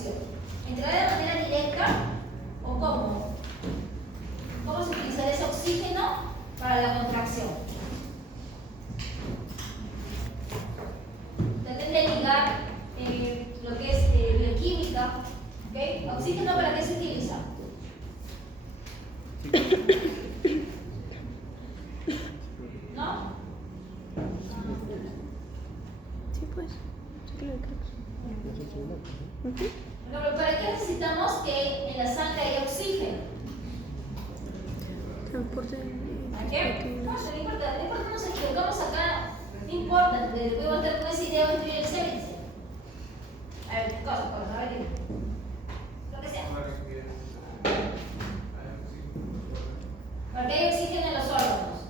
contracción. ¿Entrará de manera directa o cómo? ¿Cómo se utiliza ese oxígeno para la contracción? Traten de ligar lo que es bioquímica. ¿Okay? ¿Oxígeno para qué se utiliza? ¿No? Sí, pues. Sí que lo creo. Pero ¿para qué necesitamos que en la sangre haya oxígeno? Transporte. ¿Para qué? No, no importa, no importa, nos equivocamos acá, no importa, puedo estar con esa idea o escribir el examen. A ver, cosa, a ver, lo que sea. ¿Para qué hay oxígeno en los órganos?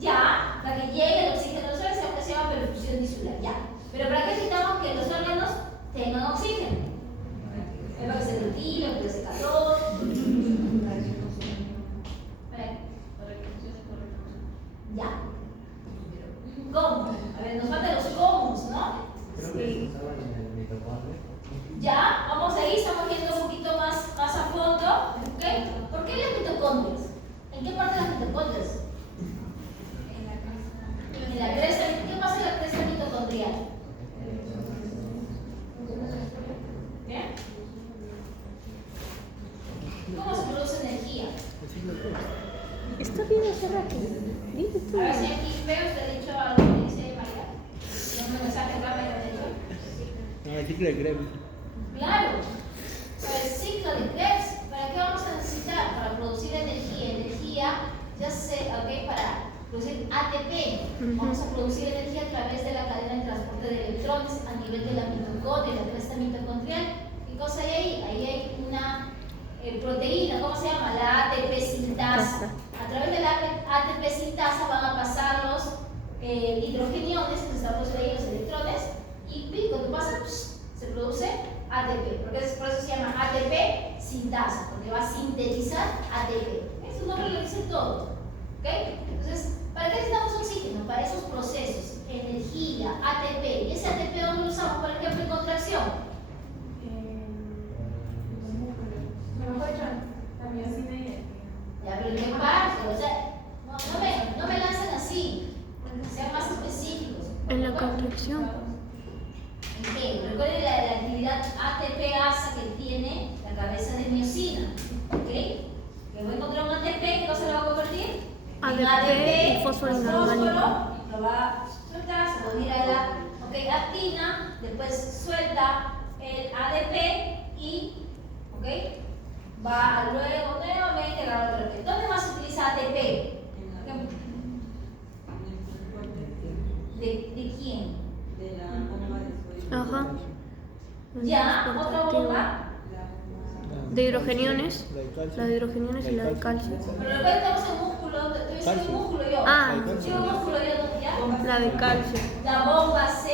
Ya, para que llegue el oxígeno a los órganos se llama perfusión tisular, ya. Pero ¿para qué necesitamos que los órganos tengan oxígeno? Es para que se ventile, para que se calor. Ya. ¿Cómo? A ver, nos faltan los cómo, ¿no? Sí. Ya, vamos ahí, estamos viendo un poquito más a fondo. ¿Ok? ¿Por qué las mitocondrias? ¿En qué parte de las mitocondrias? En la cresta. ¿Qué pasa en la cresta mitocondrial? ¿Bien? ¿Cómo se produce energía? Está bien hace rato. A ver si aquí veo, usted ha dicho algo que dice María. No me mensaje acá, me lo dicho. No, el ciclo de Krebs. Claro. Para el ciclo de Krebs, ¿para qué vamos a necesitar? Para producir energía. Energía, ya sé, ok, para producir ATP. Vamos a producir energía a través de la cadena de transporte de electrones a nivel de la mitocondria, la cresta mitocondrial. ¿Qué cosa hay ahí? Ahí hay una proteína, ¿cómo se llama? La ATP sintasa. A través de la ATP sintasa van a pasar los hidrogeniones, que están ahí los electrones, y cuando pasa, se produce ATP. Por eso se llama ATP sintasa, porque va a sintetizar ATP. Es un nombre que lo dice todo. ¿Ok? Entonces, ¿para qué necesitamos oxígeno? Para esos procesos, energía, ATP. ¿Y ese ATP dónde lo usamos? Por ejemplo, en contracción. Ya, pero ¿en qué parte? O sea, no me lancen así. Sean más específicos. En la contracción. ¿En qué? Recuerden la actividad ATP-ASA que tiene la cabeza de miosina. ¿Ok? Que voy a encontrar un ATP, ¿qué cosa lo va a convertir? En ADP y fósforo inorgánico. Lo va a soltar, se lo a la actina, después suelta el ADP y va luego nuevamente a la otra vez. ¿Dónde más se utiliza ATP? ¿De quién? De la bomba de sodio. Ajá. Ya, otra bomba. De hidrogeniones. La de hidrogeniones y la de calcio. Pero recuerda que estamos en músculo, estoy diciendo músculo yo. Ah. Sí, un músculo yo, ¿ya? La de calcio. La bomba Z.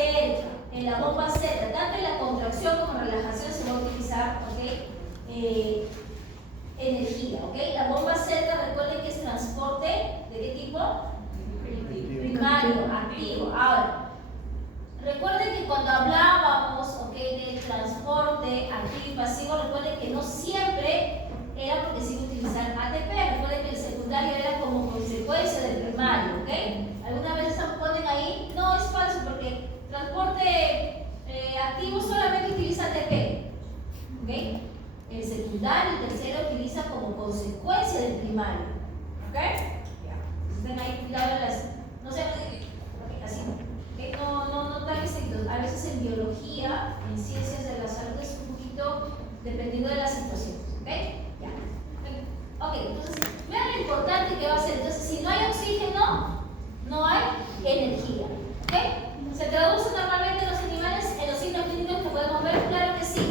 En la bomba Z, tanto en la contracción como en relajación se va a utilizar, energía, ¿ok? La bomba Z, recuerden que es transporte, ¿de qué tipo? Primario, activo. Ahora, recuerden que cuando hablábamos, del transporte activo y pasivo, recuerden que no siempre era porque se iba a utilizar ATP. Recuerden que el secundario era como consecuencia del primario, ¿ok? Algunas veces ponen ahí, no, es falso porque transporte activo solamente utiliza ATP, ¿ok? El secundario y el tercero utiliza como consecuencia del primario, ¿ok? Ya. Estén ahí, cuidado las, no sé, así, ¿okay? No tan estrictos. A veces en biología, en ciencias de la salud es un poquito dependiendo de las situaciones, ¿ok? Ya. Ok, entonces, vean lo importante que va a ser. Entonces, si no hay oxígeno, no hay energía, ¿ok? ¿Se traduce normalmente en los animales en los signos clínicos que podemos ver? Claro que sí.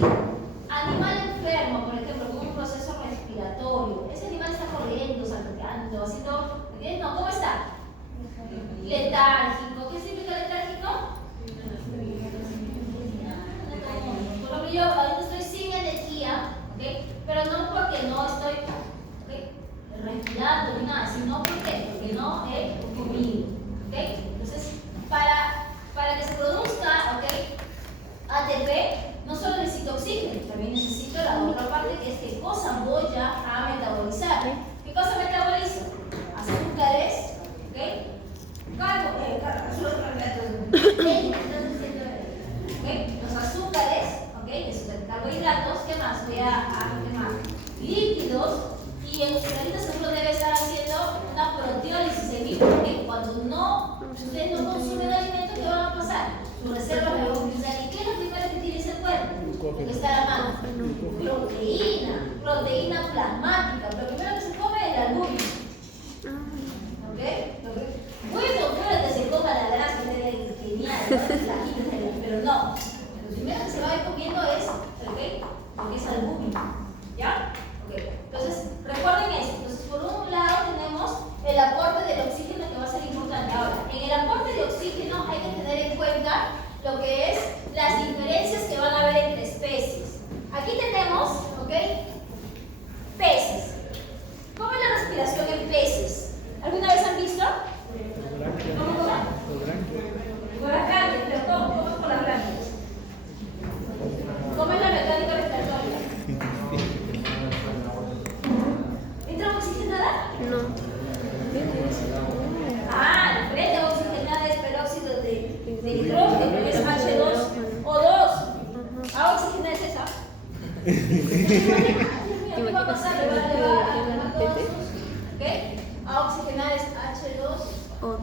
Animal enfermo, por ejemplo, con un proceso respiratorio. Ese animal está corriendo, saltando, haciendo. No, ¿cómo está? Letárgico. ¿Qué significa letárgico? Por lo que yo ahorita estoy sin energía, ¿ok? Pero no porque no estoy respirando ni nada, sino porque no he comido, ¿ok? Entonces, para que se produzca, ATP, no solo necesito oxígeno, cosa voy a metabolizar? ¿Qué cosa metabolizo? Azúcares, ¿ok? Los azúcares, ¿ok? De carbohidratos, ¿qué más? Voy a quemar líquidos y el ahorita seguro debe estar haciendo una proteólisis en vivo, porque cuando ustedes no consumen alimentos, ¿qué van a pasar? Sus reservas de utilizar. ¿Y qué es lo primero que utiliza el cuerpo? Lo que está a la mano. Proteína plasmática. Lo primero que se come es la albúmina. ¿Ok? Bueno, claro que se coma la grasa, es genial, pero no. Lo primero que se va a ir comiendo es, ¿ok? Porque es albúmina. ¿Ya? Ok. Entonces, recuerden esto. Entonces, por un lado tenemos el aporte del oxígeno que va a ser importante. Ahora, en el aporte de oxígeno hay que tener en cuenta lo que es las diferencias que van a haber entre especies. Aquí tenemos, ¿ok? Peces. ¿Cómo es la respiración en peces? ¿Alguna vez han visto? ¿Cómo? Por las branquias, pero ¿cómo es por las branquias? ¿Cómo es la mecánica respiratoria? ¿Entra oxigenada? No. Diferente a oxigenada es peróxido de hidrógeno, que es H2O2. Oxigenada es esa. ¿Qué va a pasar? Le va a dar dos. ¿Ok? Oxigenada es H2O2.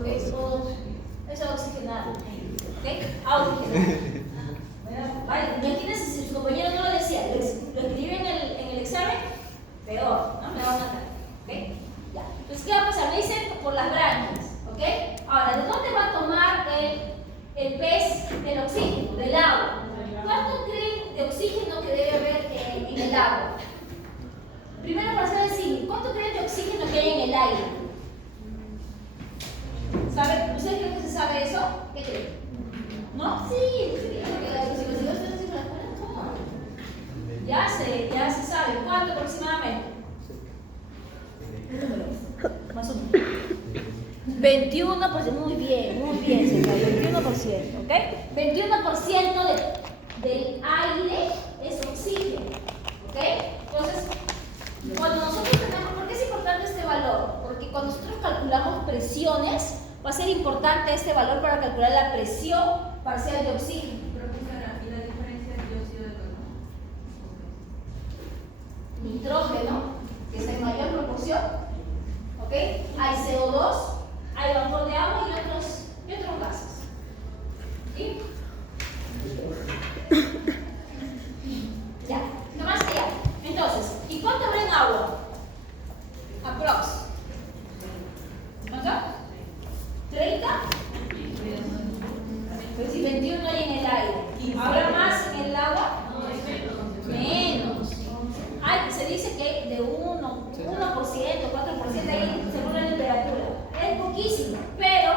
Eso es oxigenada. ¿Ok? Oxigenada. Vale, imagínense si su compañero no lo decía, lo escribe en el examen, peor, ¿no? Me va a matar. ¿Ok? Ya. Entonces, ¿qué va a pasar? Me dicen por las branquias. ¿Ok? Ahora, ¿de dónde va a tomar el pez el oxígeno? Del agua. ¿Cuánto creen de oxígeno que debe haber en el agua? Primero, para saber si, ¿cuánto creen de oxígeno que hay en el aire? ¿Saben? ¿Ustedes creen que se sabe eso? ¿Qué creen? ¿No? Sí, ya se sabe. ¿Cuánto aproximadamente? Más o menos. 21%, muy bien, se cae, 21%, ¿ok? 21% del aire es oxígeno, ¿ok? Entonces, cuando nosotros tenemos, ¿por qué es importante este valor? Porque cuando nosotros calculamos presiones, va a ser importante este valor para calcular la presión parcial de oxígeno. Profesora, ¿y la diferencia de dióxido de carbono? Nitrógeno, que es en mayor proporción, ¿ok? Hay CO2, hay vapor de agua y otros gases. ¿Sí? Ya, no más que ya. Entonces, ¿y cuánto habrá en agua? Aprox. ¿Cuánto? ¿30? Pues si 21 hay en el aire. ¿Habrá más en el agua? Menos. Se dice que de 1%, 4% ahí según la temperatura. Es poquísimo, pero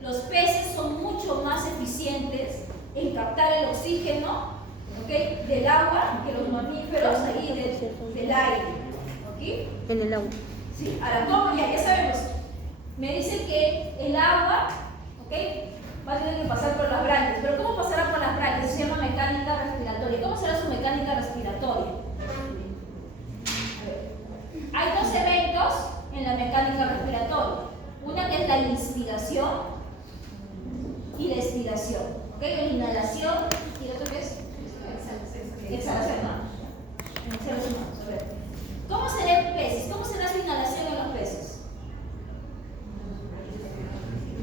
los peces son mucho más eficientes en captar el oxígeno, ¿okay?, del agua que los mamíferos ahí del aire. ¿Okay? En el agua. Sí, ahora, ¿cómo? Ya sabemos. Me dice que el agua, ¿ok?, va a tener que pasar por las branquias. Pero ¿cómo pasará por las branquias? Se llama mecánica respiratoria. ¿Cómo será su mecánica respiratoria? Hay dos eventos en la mecánica respiratoria. Una que es la inspiración y la expiración. ¿Ok? La inhalación y el otro que es exhalación, ¿no? En seres humanos. A ver. ¿Cómo será en peces? ¿Cómo será su inhalación en los peces?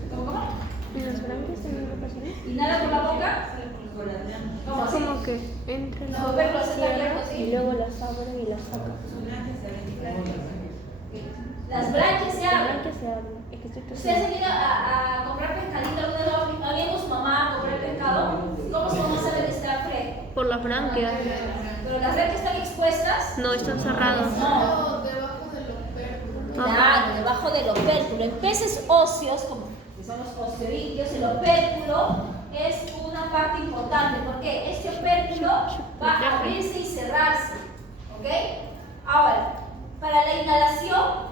¿Cómo? ¿En las branquias también lo pasará? Inhala por la boca. ¿Cómo así? Como que entre la Los verbos están abiertos, ¿sí? y luego las abren y las sacan. Las branquias se Las abren. branquias se abren. Es que estoy ¿Ustedes han ido a comprar pescadito alguna vez? ¿Han ido con su mamá a comprar pescado? ¿Cómo su mamá sabe que está fresco? Por las branquias. ¿Pero las branquias están expuestas? No, están cerradas. No. Debajo del opérculo. Claro, debajo del opérculo. En peces óseos, como que son los osteoídeos, el opérculo es una parte importante porque este opérculo va a abrirse y cerrarse. ¿Ok? Ahora, para la inhalación,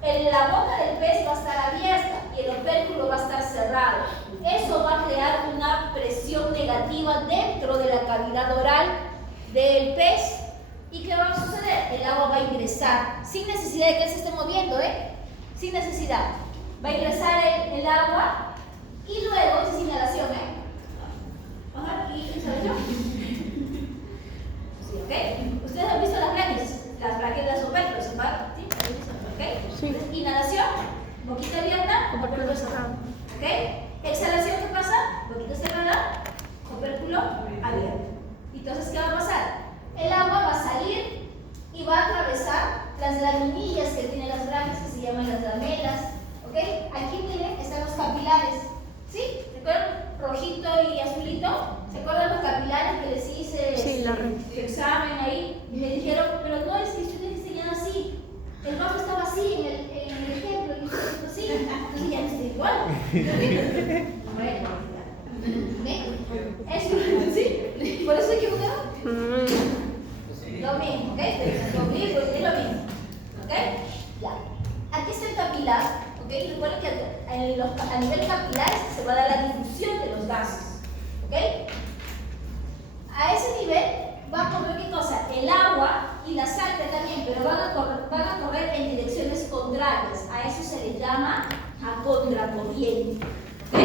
la boca del pez va a estar abierta y el opérculo va a estar cerrado. Eso va a crear una presión negativa dentro de la cavidad oral del pez ¿Y qué va a suceder? El agua va a ingresar sin necesidad de que él se esté moviendo, sin necesidad. Va a ingresar el agua y luego, esa es inhalación, Ajá, y exhalación. Sí, ¿ok? Ustedes han visto las braquias de los operclos, ¿verdad? ¿Sí? ¿Ok? Sí. Inhalación, boquita abierta, Opérculo cerrado. ¿ok? Exhalación, ¿qué pasa? Boquita cerrada, opérculo abierto. Entonces, ¿qué va a pasar? El agua va a salir y va a atravesar las laminillas que tienen las branquias, que se llaman las lamelas, ¿ok? Aquí miren, están los capilares, ¿sí? ¿Se acuerdan? Rojito y azulito. ¿Se acuerdan los capilares que les hice Sí, la red. el examen ahí? Y me dijeron, pero no, es que ustedes enseñan así. El vaso estaba así en el ejemplo, y ustedes así. Entonces ya no está igual. Bueno, ¿ok? Eso, ¿sí? Por eso hay que jugar. Lo mismo, ¿ok? Lo mismo, es lo mismo. ¿Ok? Ya. Aquí está el capilar, ¿ok? Recuerden que a nivel capilar se va a dar la difusión de los gases, ¿ok? A ese nivel va a correr ¿qué cosa? El agua y la sal también, pero van a correr en direcciones contrarias. A eso se le llama a contracorriente, ¿ok?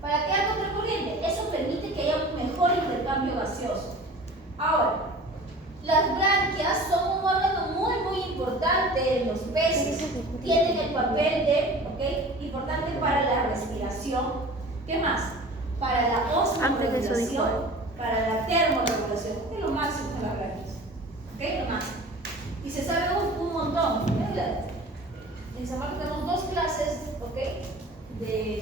¿Para qué a contracorriente? Eso permite que haya un mejor intercambio gaseoso. Ahora, las branquias son un órgano muy importante en los peces. Tienen el papel de, importante para la respiración. ¿Qué más? Para la osmoregulación, para la termorregulación. Es lo máximo de las branquias. ¿Ok? Lo máximo. Y se sabe un montón. En San Marcos tenemos 2 clases, ¿ok?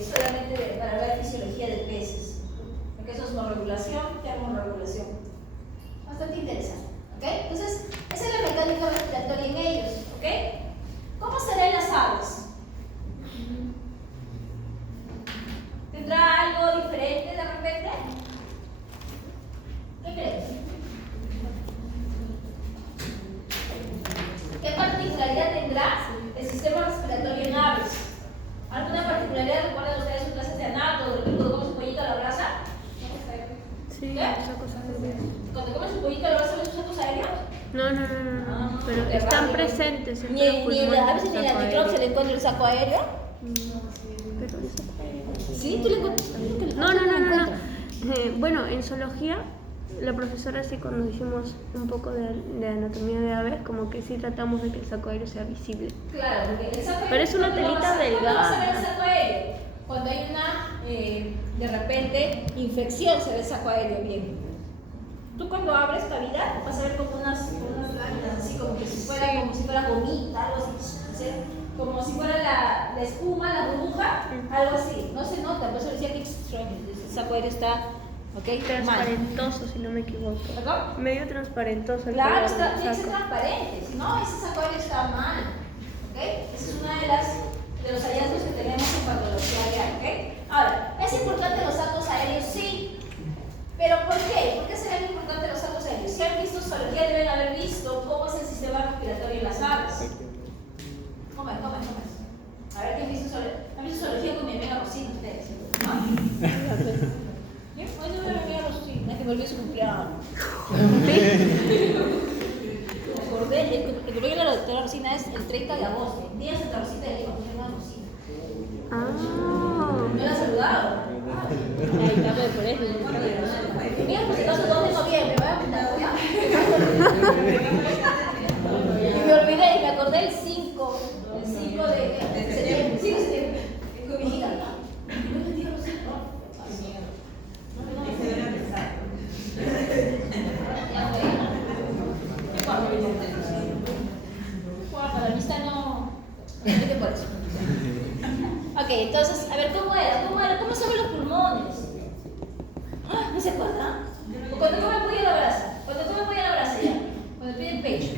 Solamente para hablar de fisiología de peces. Porque eso es osmoregulación, termorregulación. Bastante interesante. ¿Ok? Entonces, esa es la mecánica respiratoria en ellos. ¿Ok? ¿Cómo será en las aves? ¿Tendrá algo diferente de repente? ¿Qué crees? ¿Qué particularidad tendrá el sistema respiratorio en aves? ¿Alguna particularidad? ¿Recuerdan ustedes sus clases de anato, de cómo comen su pollito a la brasa? Sí, ¿Qué? sacos aéreos. ¿Cuando comen su pollito a la brasa ven sus sacos aéreos? No. Pero qué están raro. presentes. Ni a veces ni en la microp se le encuentra el saco aéreo. Pero el saco aéreo. ¿Sí? ¿Tú le encuentras? No. Bueno, en zoología, la profesora sí, cuando hicimos un poco de anatomía de aves, como que sí tratamos de que el saco aéreo sea visible. Claro, porque el saco aéreo. Pero es una ¿cuándo telita ¿Cuándo vas a ver el delgada. saco aéreo? Cuando hay una, de repente, infección, se ve el saco aéreo bien. Tú cuando abres cavidad vas a ver como unas láminas así, como si fuera gomita, algo así. ¿Sí? Como si fuera la espuma, la burbuja, algo así. No se nota, por eso decía que extraño. El saco aéreo está, mal. Transparentoso, si no me equivoco. ¿Perdón? Medio transparentoso. el Claro, color del tiene que ser saco. transparente, si no, ese saco aéreo está mal. ¿Ok? Esa es una de los hallazgos que tenemos en patología real. ¿Ok? Ahora, ¿es importante los sacos aéreos? Sí. ¿Pero por qué? ¿Por qué serán importantes los sacos aéreos? Si han visto zoología, deben haber visto cómo es el sistema respiratorio en las aves. Come. A ver, ¿quién ha visto zoología? ¿Han visto zoología con mi amiga Rosina ustedes? ¿No? ¿Bien? Hoy no me amiga Rosina, es que me olvidé su cumpleaños. Me acordé, el cumpleaños de la doctora Rosina es el 30 de agosto. Día de Santa Rosita de Lima, mi hermana Rosina. ¿No la has saludado? Ahí está, por eso. Mira, pues el 2 de noviembre, voy a apuntar, ¿ya? Y me olvidé y me acordé el 5 de septiembre. 5 de septiembre. Mijita, ¿no me digas Rosina? Para la vista no te por eso. Ok, entonces, a ver, ¿cómo era? ¿Cómo son los pulmones? ¿Ah, ¿no se acuerdan? O cuando come pollo a la brasa. Ya. Cuando piden pecho.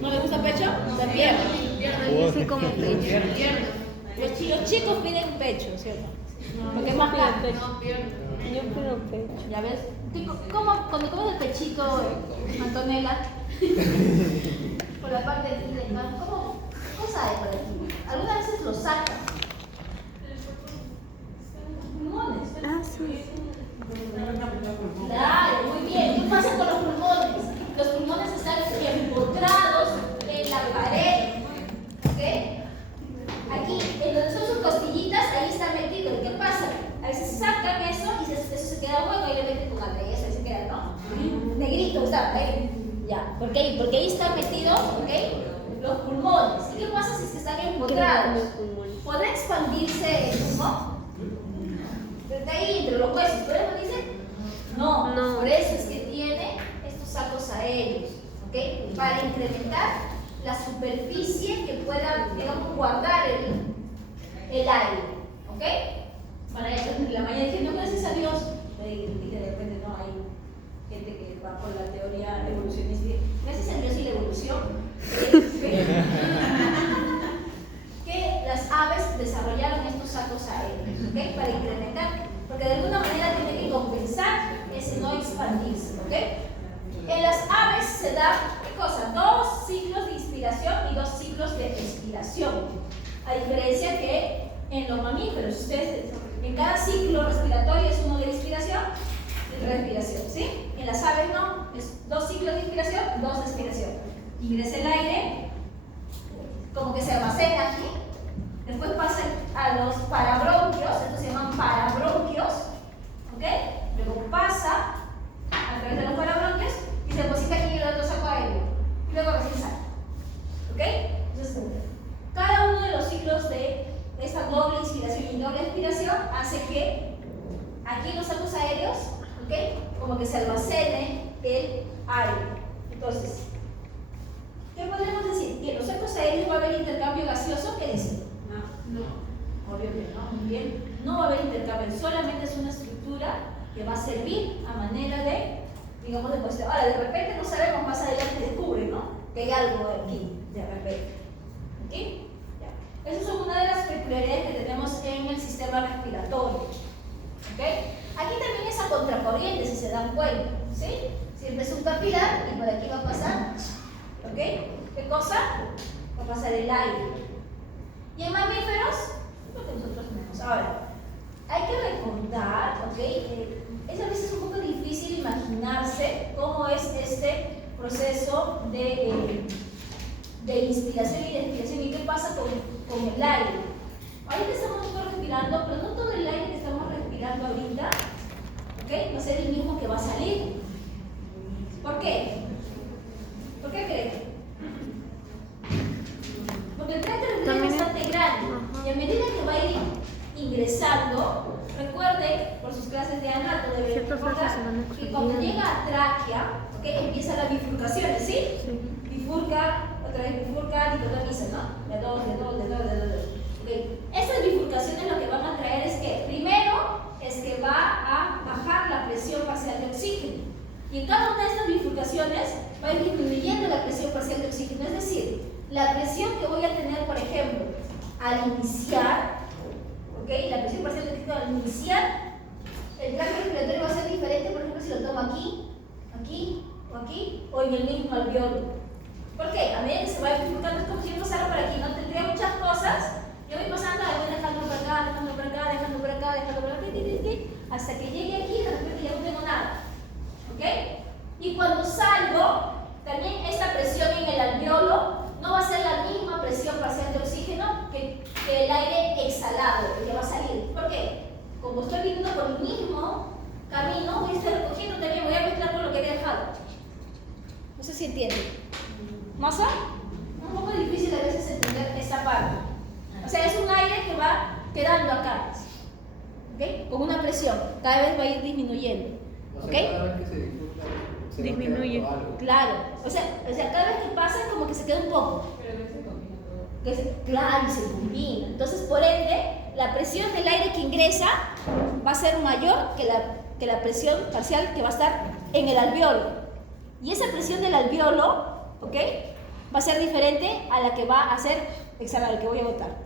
¿No le gusta pecho? La pierna. Yo sí como pecho. Los chicos piden pecho, ¿cierto? Porque es más caro. No, pierna. Yo pido pecho. ¿Ya ves? Cuando comes el pechito, Antonella, por la parte del ¿cómo sabe por aquí? Algunas veces lo sacan. Pulmones. Ah, sí. Claro, muy bien. ¿Qué pasa lo está, ahí. Ya, porque ahí están metidos, ¿ok? Los pulmones. ¿Y qué pasa si es que están empotrados? ¿Podrá expandirse el pulmón? Desde ahí, entre los huesos, ¿podrá expandirse? No, No. por eso es que tiene estos sacos aéreos, ¿ok? Para incrementar la superficie que pueda, digamos, guardar el aire, ¿ok? Para eso, en la mañana dije, no, gracias a Dios, y de repente no hay gente que va por la teoría evolucionista, gracias a Dios y la evolución, que las aves desarrollaron estos sacos aéreos, ¿ok? Para incrementar, porque de alguna manera tiene que compensar ese no expandirse, ¿ok? En las aves se da, ¿qué cosa? 2 ciclos de inspiración y 2 ciclos de expiración, a diferencia que en los mamíferos, ustedes, en cada ciclo respiratorio es uno de inspiración y de respiración, ¿sí? En las aves no, es 2 ciclos de inspiración, 2 de expiración. Ingresa el aire, como que se almacena aquí, después pasa a los parabronquios, estos se llaman parabronquios, ¿ok? Luego pasa a través de los parabronquios y se deposita aquí en el otro saco aéreo, y luego recién sale, ¿ok? Entonces, cada uno de los ciclos de esta doble inspiración y doble expiración hace que aquí en los sacos aéreos, ¿ok? Como que se almacene el aire. Entonces, ¿qué podemos decir? Que en los sacos aéreos va a haber intercambio gaseoso, ¿qué dicen? No. Obvio que no, muy bien. No va a haber intercambio, solamente es una estructura que va a servir a manera de, digamos, de cuestión. Ahora, de repente no sabemos, más adelante descubren, ¿no? Que hay algo aquí, de repente. ¿Ok? Ya. Esas son una de las peculiaridades que tenemos en el sistema respiratorio. ¿Ok? Aquí también es a contracorriente, si se dan cuenta, ¿sí? Siempre es un capilar y por aquí va a pasar, ¿ok? ¿Qué cosa? Va a pasar el aire. Y en mamíferos, lo que nosotros tenemos. Ahora, hay que recordar, ¿ok? Es a veces un poco difícil imaginarse cómo es este proceso de inspiración y de expiración y qué pasa con el aire. Ahorita estamos todos respirando, pero no todo el aire que estamos respirando ahorita, ¿ok? Va a ser el mismo que va a salir. ¿Por qué? ¿Por qué creen? Porque el tracto respiratorio es bastante grande y a medida que va a ir ingresando, recuerden por sus clases de anato, deben recordar que cuando llega a tráquea, ¿okay? Empieza las bifurcaciones, ¿sí? Sí. Bifurca, otra vez bifurca, dicotomiza, ¿no? De dos. Okay. Estas bifurcaciones lo que van a traer es que, primero, es que va a bajar la presión parcial de oxígeno. Y en cada una de estas bifurcaciones va a ir disminuyendo la presión parcial de oxígeno. Es decir, la presión que voy a tener, por ejemplo, al iniciar, ¿ok? La presión parcial de oxígeno al iniciar, el tracto respiratorio va a ser diferente, por ejemplo, si lo tomo aquí, o en el mismo alveolo. ¿Por qué? A medida que se va bifurcando, es como si yo pasara por aquí, ¿no? Tendría muchas cosas, yo voy pasando, voy dejando por acá, hasta que llegue aquí, de repente ya no tengo nada. ¿Ok? Y cuando salgo, también esta presión en el alveolo no va a ser la misma presión parcial de oxígeno que el aire exhalado, que va a salir. ¿Por qué? Como estoy viniendo por el mismo camino, voy a estar recogiendo también, voy a mezclar con lo que he dejado. No sé si entienden. ¿Masa? Un poco difícil a veces entender esta parte. O sea, es un aire que va quedando acá, ¿ok? Con una presión, cada vez va a ir disminuyendo. ¿Ok? Cada vez que se disfruta, se va Disminuye. quedando algo. Claro, o sea, cada vez que pasa es como que se queda un poco. Pero no se combina todo. Claro, y se combina. Entonces, por ende, la presión del aire que ingresa va a ser mayor que la presión parcial que va a estar en el alveolo. Y esa presión del alveolo, ¿ok? Va a ser diferente a la que va a hacer exhalar, el que voy a botar.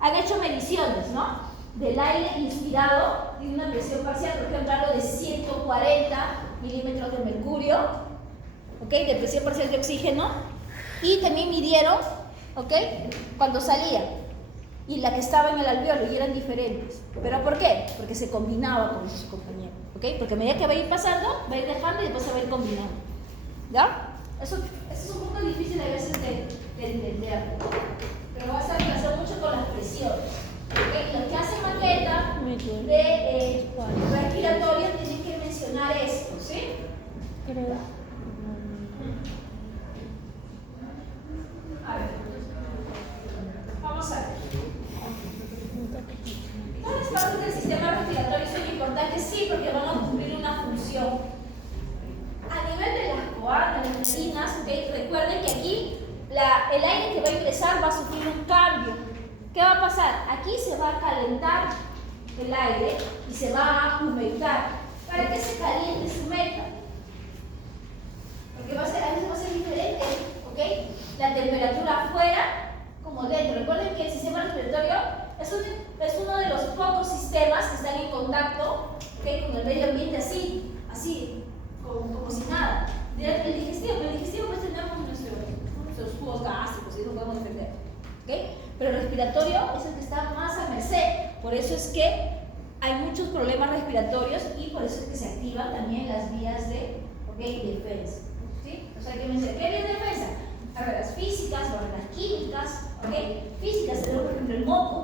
Han hecho mediciones, ¿no? Del aire inspirado, tiene una presión parcial, por ejemplo, algo de 140 milímetros de mercurio, ¿ok? De presión parcial de oxígeno. Y también midieron, ¿ok? Cuando salía. Y la que estaba en el alveolo, y eran diferentes. ¿Pero por qué? Porque se combinaba con sus compañeros, ¿ok? Porque a medida que va a ir pasando, va a ir dejando y después se va a ir combinando. ¿Ya? Eso es un poco difícil a veces de entender, pero va a estar relacionado mucho con las presiones. ¿Okay? Los que hacen maqueta de respiratoria tienen que mencionar esto, ¿sí? anginas, ¿ok? Recuerden que aquí el aire que va a ingresar va a sufrir un cambio. ¿Qué va a pasar? Aquí se va a calentar el aire y se va a humectar. ¿Para qué se caliente y se humecta? Porque a veces va a ser diferente, ¿ok? La temperatura afuera como dentro. Recuerden que el sistema respiratorio es uno de los pocos sistemas que están en contacto, ¿okay?, con el medio ambiente así, como si nada. El digestivo pues tenemos nuestros jugos gástricos y no podemos defender, ¿okay? Pero el respiratorio es el que está más a merced. Por eso es que hay muchos problemas respiratorios y por eso es que se activan también las vías de defensa, ¿sí? O sea, ¿qué vías de defensa? Barreras físicas, barreras químicas, ¿ok? Físicas, tenemos por ejemplo el moco,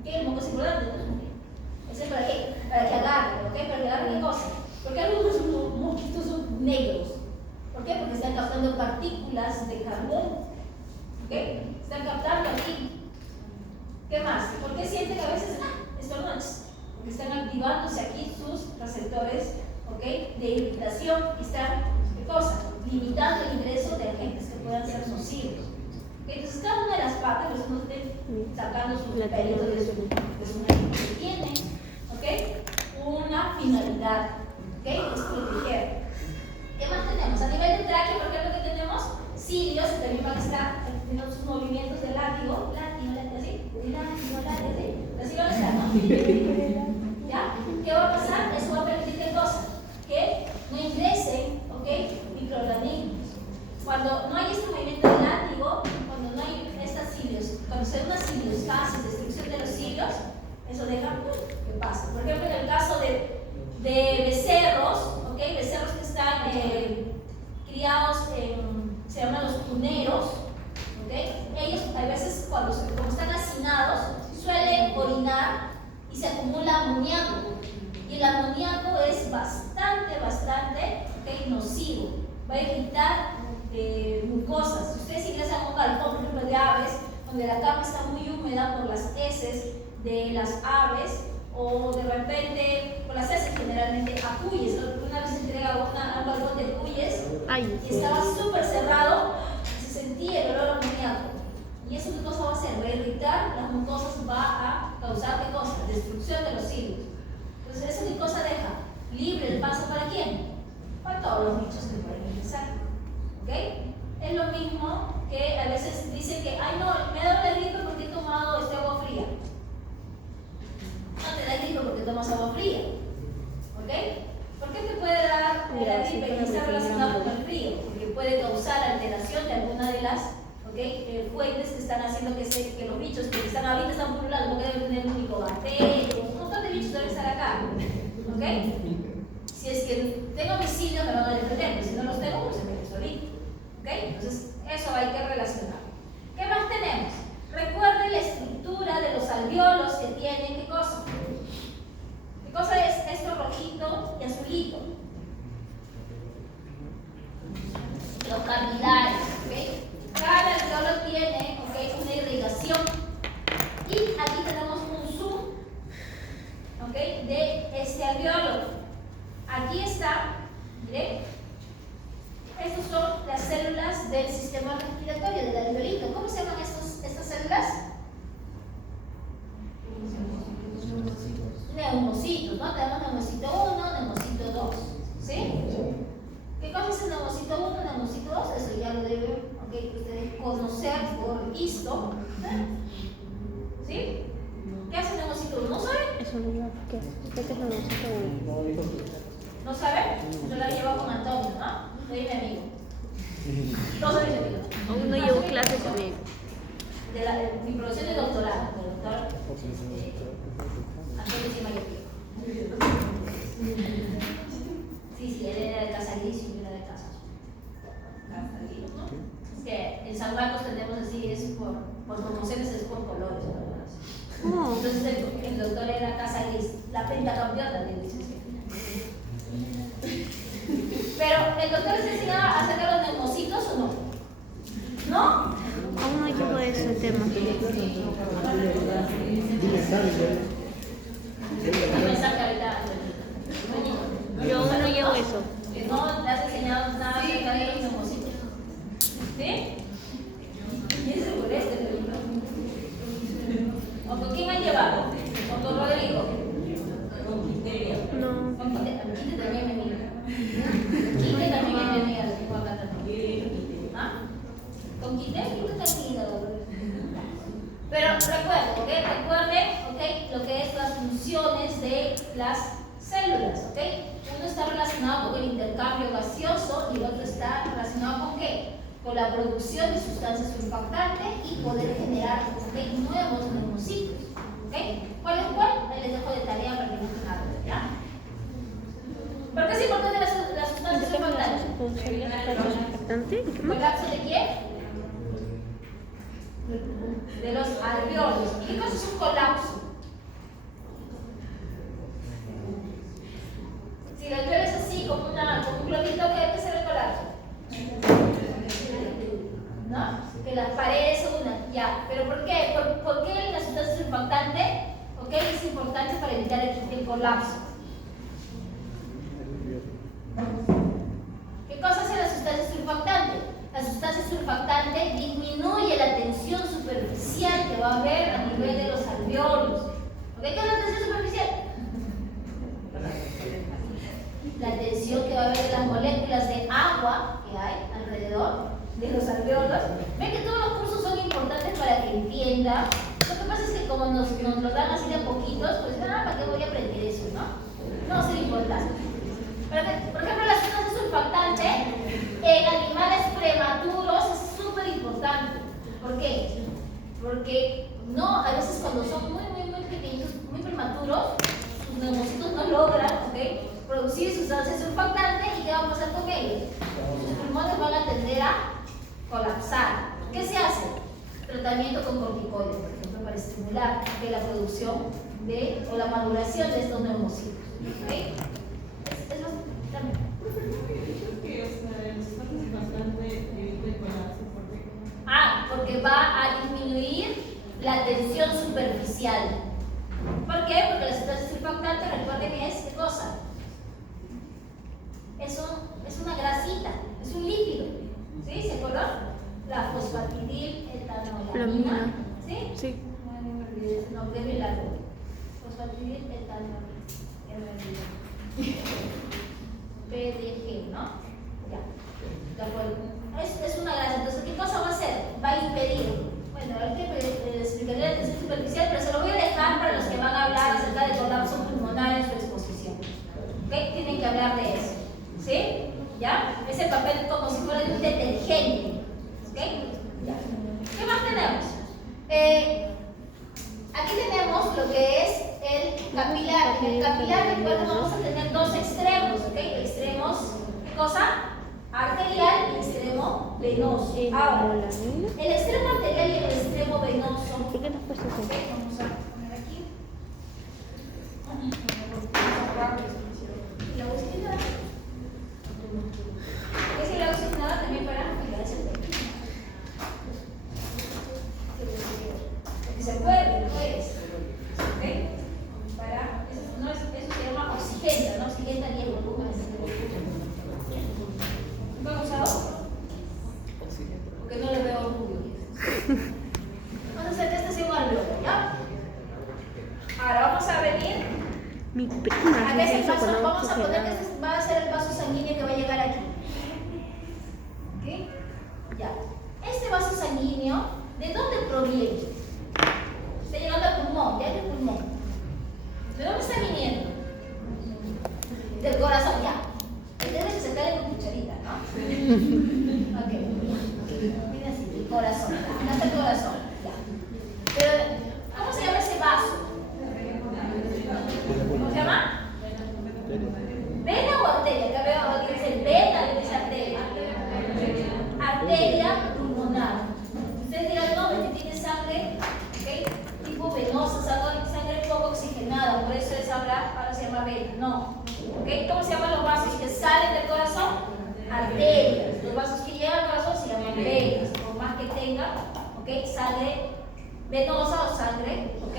¿ok? El moco es importante, ¿no? ¿Ese para qué? Para que agarre, ¿ok? Para que agarre qué cosa. ¿Por qué algunos mosquitos son negros? ¿Por qué? Porque están captando partículas de carbono, ¿ok? Están captando aquí. ¿Qué más? ¿Por qué sienten a veces estornudos? Porque están activándose aquí sus receptores, ¿ok?, de irritación y están, ¿qué cosa? Limitando el ingreso de agentes que puedan ser nocivos. Entonces, cada una de las partes, pues uno esté sacando sus pelitos de su nariz que tiene, ¿ok?, una finalidad, ¿ok?, es proteger. ¿Qué más tenemos? A nivel de tráqueo, por ejemplo, que tenemos cilios que también van a estar teniendo sus movimientos de látigo, así van a estar, ¿no? ¿Ya? ¿Qué va a pasar? Eso va a permitir ¿qué cosa? Que no ingresen, ¿ok?, microorganismos. Cuando no hay este movimiento de látigo, cuando no hay estas cilios, cuando se da una ciliostasis, destrucción de los cilios, eso deja que pase. Por ejemplo, en el caso de becerros, ¿ok?, becerros que están criados se llaman los cuneros, ¿ok? Ellos a veces como están hacinados suelen orinar y se acumula amoníaco, y el amoníaco es bastante, ¿ok?, nocivo, va a irritar mucosas. Si ustedes ingresan a un galpón, por ejemplo, de aves, donde la cama está muy húmeda por las heces de las aves, o de repente, por las heces generalmente a cuyes, una vez entrega a un galpón de cuyes y estaba súper cerrado, se sentía el olor a amoníaco. ¿Y eso qué cosa va a hacer? Va a irritar las mucosas, va a causar ¿qué cosa? Destrucción de los cilios. Entonces, ¿eso qué cosa deja? Libre el paso ¿para quién? Para todos los bichos que pueden ingresar. ¿Ok? Es lo mismo que a veces dicen que, ay no, me ha dado la gripe porque he tomado agua fría. No te da gripe porque tomas agua fría. ¿Ok? ¿Por qué te puede dar la gripe y está relacionado con el frío? Porque puede causar alteración de alguna de las fuentes que están haciendo que los bichos que están ahorita están pululando, porque deben tener un único bacterio, un montón de bichos deben estar acá. ¿Ok? Si es que tengo mis cilios me van a defender, pero si no los tengo, pues se me solito. ¿Ok? Entonces, eso hay que relacionar. ¿Qué más tenemos? Recuerden la estructura de los alvéolos que tienen, ¿qué cosa? ¿Qué cosa es esto rojito y azulito? Los capilares, ¿ok? Cada alvéolo tiene, ¿ok?, una irrigación. Y aquí tenemos un zoom, ¿ok?, de este alvéolo. Aquí está, miren, estas son las células del sistema respiratorio, del alveolito. ¿Cómo se llaman estas células? Neumocitos, ¿no? Tenemos neumocito 1, neumocito 2, ¿sí? ¿Qué cosa es el neumocito 1, neumocito 2? Eso ya lo deben, ustedes conocer por histo, ¿sí? ¿Qué hace el neumocito 1? ¿No saben? Eso no lleva, ¿qué es el neumocito 1? ¿No saben? Yo la llevo con Antonio, ¿no? Soy mi amigo. No soy mi amigo. Aún no llevo clases conmigo. De mi profesión de doctorado, del doctor Antonio Simayopi. Sí, él era de Casa Gris y yo era de Casa Gris, ¿no? Es que en San Marcos tenemos así, es por promociones, es por colores, ¿no? Entonces el doctor era Casa Gris, la pentacampeona también dice. Pero el doctor les enseñaba a sacar los neumocitos o no. ¿No? Aún no llevo ese tema. Me saca ahorita. Yo aún no llevo eso. No te has enseñado nada acerca de los neumocitos. ¿Sí? ¿Quién se molesta? ¿O con quién han llevado? ¿O con Rodrigo? No. Con Quinte también me mira. Quinte también es mi amiga, la tengo acá también. ¿Ah? ¿Con Quinte? Quinte también. Pero recuerden, ¿ok? Recuerden, ¿ok? Lo que es las funciones de las células, ¿ok? Uno está relacionado con el intercambio gaseoso y el otro está relacionado con ¿qué? Con la producción de sustancias surfactantes y poder generar nuevos neumocitos, ¿ok? ¿Cuál es cuál? Ahí les dejo de tarea para que busquen algo, ¿ya? ¿Por qué es importante la sustancia surfactante? ¿Colapso de quién? De los alveolos. ¿Y qué cosa es un colapso? Si el alveolo es así, como un globito, ¿qué es el colapso? ¿No? Que las paredes se unan, ya. ¿Pero por qué? ¿Por qué la sustancia surfactante, ok, es importante para evitar el colapso? ¿Qué cosa hace la sustancia surfactante? La sustancia surfactante disminuye la tensión superficial que va a haber a nivel de los alveolos. ¿Ok? ¿Qué es la tensión superficial? La tensión que va a haber de las moléculas de agua que hay alrededor de los alveolos. Ven que todos los cursos son importantes para que entienda. Lo que pasa es que como nos lo dan así de poquitos, pues ¿para qué voy a aprender eso, no? No es importante. Por ejemplo, la sustancia surfactante en animales prematuros es súper importante. ¿Por qué? Porque a veces cuando son muy pequeñitos, muy prematuros, sus neumocitos no logran, ¿ok?, producir sustancia surfactante. ¿Y qué va a pasar con ellos? Sus pulmones van a tender a colapsar. ¿Qué se hace? Tratamiento con corticoides, por ejemplo, para estimular la producción o la maduración de estos neumocitos. ¿Ok? Porque va a disminuir la tensión superficial. ¿Por qué? Porque la sustancia surfactante, recuerden, es ¿qué cosa? Es una grasita, es un líquido. ¿Sí? ¿Se acuerdan? La fosfatidil etanolamina. ¿Sí? Sí. No, debe largo. Fosfatidil etanolamina. PDG, ¿no? Ya. De acuerdo. Es una grasa. Entonces, ¿qué cosa va a hacer? Va a impedir. Bueno, ahorita les explicaré la tensión superficial, pero se lo voy a dejar para los que van a hablar acerca de colapso pulmonar en su exposición. ¿Ok? Tienen que hablar de eso. ¿Sí? ¿Ya? Es el papel como si fuera de un detergente. ¿Ok? Ya. ¿Qué más tenemos? Aquí tenemos lo que es el capilar. En el capilar, recuerden, vamos a tener dos extremos. ¿Ok? Extremos, ¿qué cosa? Arterial y extremo venoso. Ahora, el extremo arterial y el extremo venoso. ¿Por qué no has puesto eso? Okay, vamos a poner aquí. La oxigenada. ¿Qué es la oxigenada también para cuidar ese tejido? Porque se puede, pues. ¿Ok? Para, eso se llama oxigenta, ¿no? Oxigenta y el volumen. ¿Lo han usado? Porque no le veo rubio. Vamos a hacer que este sea un alveolo, ¿ya? Ahora vamos a venir. Mi prima. Acá es el vaso, vamos a poner que este va a ser el vaso sanguíneo que va a llegar aquí. ¿Ok? Ya. Este vaso sanguíneo, ¿de dónde proviene? Está llegando al pulmón, ya es el pulmón. ¿De dónde está viniendo? Del corazón, ya. Tienes que sacarle con cucharita, ¿no? Ok. Mira así, el corazón. Acá está el corazón. Ya. Pero, ¿cómo se llama ese vaso? ¿Cómo se llama? ¿Vena o arteria? Acá veo que dice vena, dice arteria. Arteria pulmonar. Ustedes dirán, no, porque tiene sangre, ¿ok?, tipo venosa, sangre poco oxigenada, por eso ahora se llama vena. No. ¿Okay? ¿Cómo se llaman los vasos que salen del corazón? Arterias. Los vasos que llegan al corazón se llaman venas, por más que tengan, ¿ok?, sangre venosa o sangre, ¿ok?,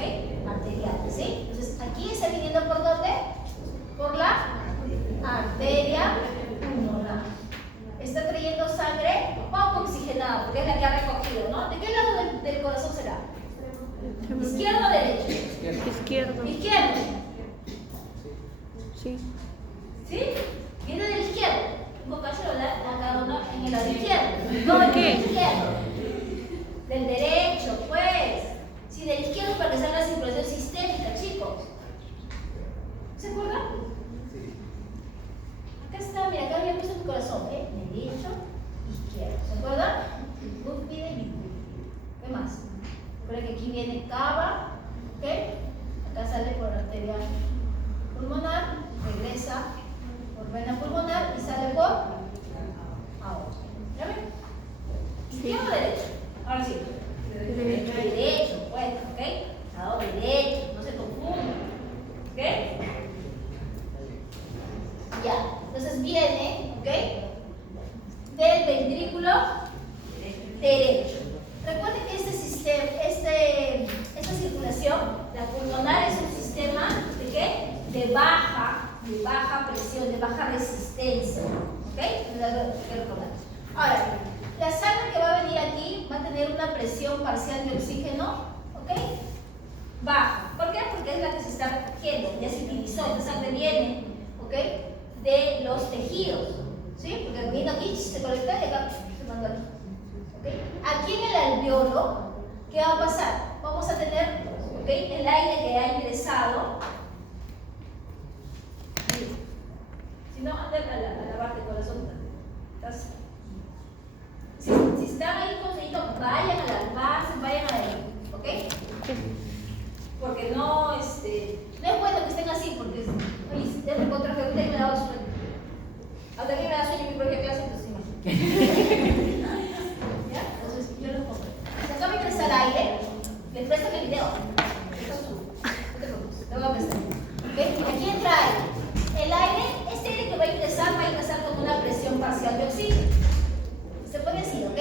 arterial, ¿sí? Entonces, aquí está viniendo ¿por dónde? Por la arteria pulmonar. Está trayendo sangre poco oxigenada. es la que ha recogido, ¿no? ¿De qué lado del corazón será? ¿Izquierdo o derecho? Izquierdo. Izquierdo. Sí. ¿Sí? Viene del izquierdo. Un poco se lo da a cada uno en el lado izquierdo. No, del izquierdo. Del derecho, pues. Sí, del izquierdo para que salga la circulación sistémica, chicos. ¿Se acuerdan? Acá está, mira, acá había puesto tu corazón, ¿eh? Derecho, izquierdo. ¿Se acuerdan? Muy bien. ¿Qué más? Recuerda que aquí viene cava, ¿ok? Acá sale por arteria pulmonar, regresa por vena pulmonar y sale por aorta. ¿Ya ven? ¿Izquierdo o derecho? Ahora sí. Derecho. Derecho, pues, ¿ok? Lado derecho, no se confunda. ¿Ok? Ya. Entonces viene, ¿ok? Del ventrículo derecho. Recuerden que este sistema, esta circulación, la pulmonar es un sistema de ¿qué? De baja presión, de baja resistencia. ¿Ok? Hay que recordar. Ahora, la sangre que va a venir aquí va a tener una presión parcial de oxígeno, ¿ok? Baja. ¿Por qué? Porque es la que se está recogiendo, ya se utilizó. Esta sangre viene, ¿ok? De los tejidos, ¿sí? Porque vino aquí, se conectó y acá se mandó aquí. ¿Okay? Aquí en el alveolo, ¿qué va a pasar? Vamos a tener, ¿ok? El aire que ha ingresado. Si no, anda a lavarte el corazón. Si están ahí conseguidos, vayan a las bases, vayan a ahí, ¿ok? Porque no, no es bueno que estén así, porque oye, ya me encuentro que ahorita me da sueño. Hasta que me da sueño en mi propia clase, entonces imagínate. ¿Ya? Entonces yo lo pongo. Si acá me presta el aire, le presto el video. Esto es tú. No te preocupes, te voy a prestar. ¿Ok? Aquí entra aire. El aire, este aire que va a ingresar con una presión parcial de oxígeno. Se puede decir, ¿ok?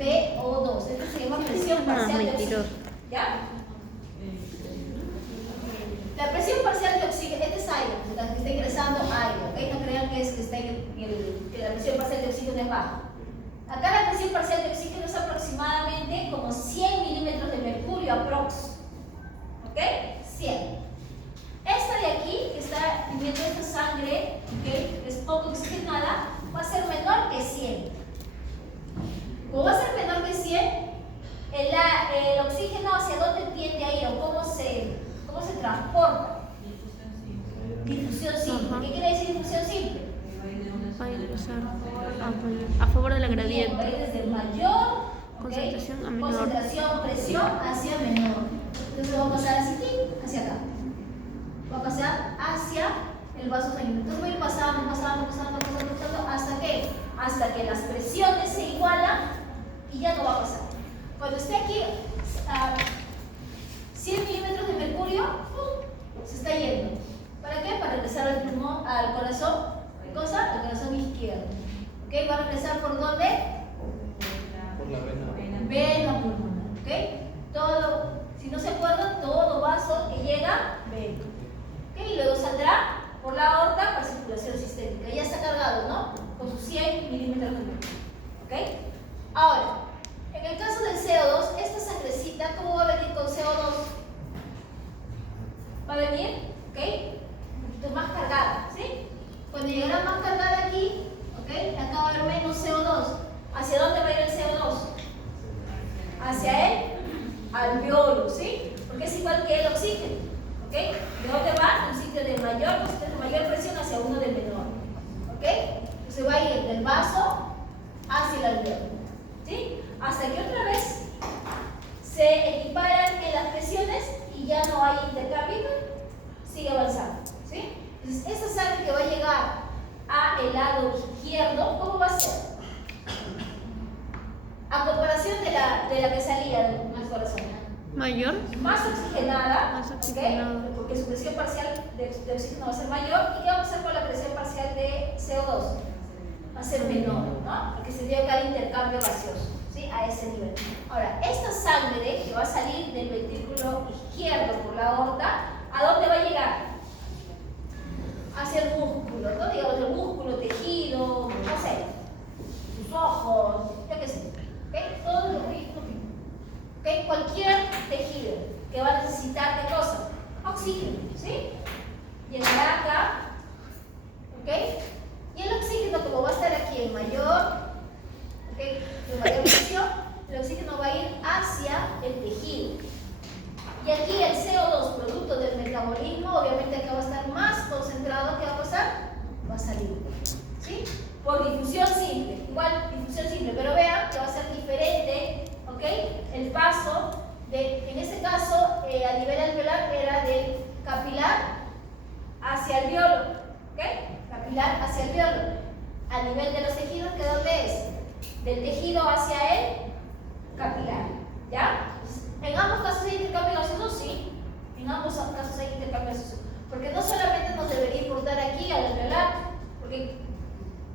PO2. Esto se llama presión parcial de oxígeno. ¿Ya? La presión parcial de oxígeno, este es aire, la que está ingresando aire, ¿ok? No crean que la presión parcial de oxígeno es baja. Acá la presión parcial de oxígeno es aproximadamente como 100 milímetros de mercurio aprox. ¿Ok? 100. Esta de aquí, que está viviendo esta sangre, ¿ok? Es poco oxigenada, va a ser menor que 100. Como va a ser menor que 100, el oxígeno hacia dónde tiende a ir o cómo se transporta. Difusión simple. ¿Qué quiere decir difusión simple? Va a ingresar a favor de la Bien, gradiente. va a ir desde mayor, Concentración a menor. concentración, presión hacia menor. Entonces va a pasar así, hacia acá. Va a pasar hacia el vaso sanguíneo. Entonces va a ir pasando hasta que las presiones se igualan y ya no va a pasar. Cuando esté aquí 100 milímetros de mercurio, se está yendo. ¿Para qué? Para regresar al pulmón, al corazón. ¿Qué cosa? Al corazón izquierdo. ¿Ok? ¿Va a regresar por dónde? Por la vena. Vena pulmonar. ¿Ok? Todo, si no se acuerdan, todo vaso que llega, vena. ¿Ok? Y luego saldrá por la aorta para circulación sistémica. Ya está cargado, ¿no? Con sus 100 milímetros de mercurio. ¿Ok? Ahora, en el caso del CO2, esta sangrecita, ¿cómo va a venir con CO2? Va a venir, ¿ok? Un poquito más cargada, ¿sí? Cuando llegará más cargada aquí, ¿ok? Acá va a haber menos CO2. ¿Hacia dónde va a ir el CO2? Hacia el alveolo, ¿sí? Porque es igual que el oxígeno, ¿ok? ¿De dónde va? De un sitio de mayor presión hacia uno de menor, ¿ok? Entonces va a ir del vaso hacia el alveolo, ¿sí? Hasta que otra vez se equiparan en las presiones y ya no hay intercambio, sigue avanzando, ¿sí? Entonces, esa sangre que va a llegar al lado izquierdo, ¿cómo va a ser? A comparación de la que salía del corazón. Mayor. Más oxigenada, Más oxigenada. ¿ok? Porque su presión parcial de oxígeno va a ser mayor. ¿Y qué va a pasar con la presión parcial de CO2? Va a ser menor, ¿no? Porque se dio acá el intercambio gaseoso, ¿sí? A ese nivel. Ahora, esta sangre que va a salir del ventrículo izquierdo por la aorta, ¿a dónde va a llegar? Hacia el músculo, ¿no? Digamos, el músculo, tejido, no sé, sus ojos, yo qué sé. ¿Ok? Todo que en mayor, ¿okay? En mayor presión, el oxígeno va a ir hacia el tejido. Y aquí el CO2, producto del metabolismo, obviamente acá va a estar más concentrado. ¿Qué va a pasar? Va a salir. ¿Sí? Por difusión simple. Igual, difusión simple. Pero vean que va a ser diferente, ¿ok? El paso de, en este caso, a nivel alveolar era del capilar hacia el alveolo. ¿Ok? Capilar hacia el alveolo. A nivel de los tejidos, ¿qué dónde es? Del tejido hacia el capilar. ¿Ya? ¿En ambos casos hay intercambio gaseoso? Sí. En ambos casos hay intercambio gaseoso. Porque no solamente nos debería importar aquí al alveolar. Porque,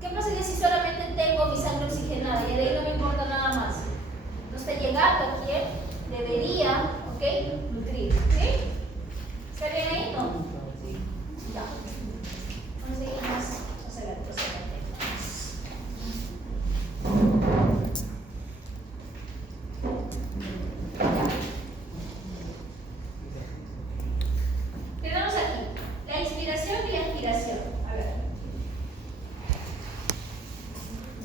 ¿qué pasaría si solamente tengo mi sangre oxigenada y de ahí no me importa nada más? Entonces, llegando aquí, debería, ¿ok? Nutrir. ¿Sí? ¿Está bien ahí? ¿No? Sí. Ya. Vamos a seguir más adelante. Tenemos aquí la inspiración y la expiración. A ver.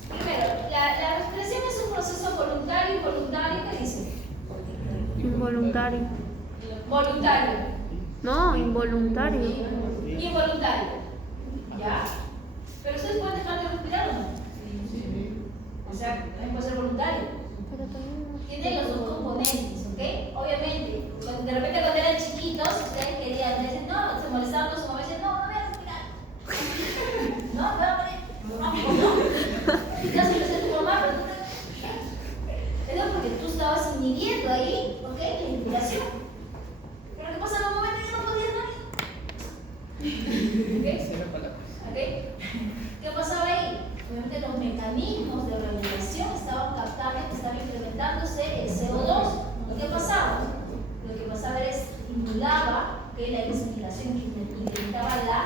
Primero, la respiración es un proceso voluntario y involuntario. ¿Qué dice? Involuntario. Voluntario. No, involuntario. Involuntario. ¿Ya? Pero ustedes pueden dejar de respirar o no. O sea, también puede ser voluntario. Tiene los dos componentes, ¿ok? Obviamente, de repente cuando eran chiquitos, ustedes querían, decir, no, se molestaban con su mamá y decían, no, no voy a respirar. No, voy a morir. Ya se lo decía tu mamá, pero tú te... Eso porque tú estabas inhibiendo ahí, ¿ok? La inspiración. Pero ¿qué pasa en un momento que no podías morir? ¿Ok? ¿Qué pasaba ahí? Obviamente los mecanismos de regulación estaban captando, estaban incrementándose el CO2. ¿Qué pasaba? Lo que pasaba era estimulaba la respiración, que incrementaba la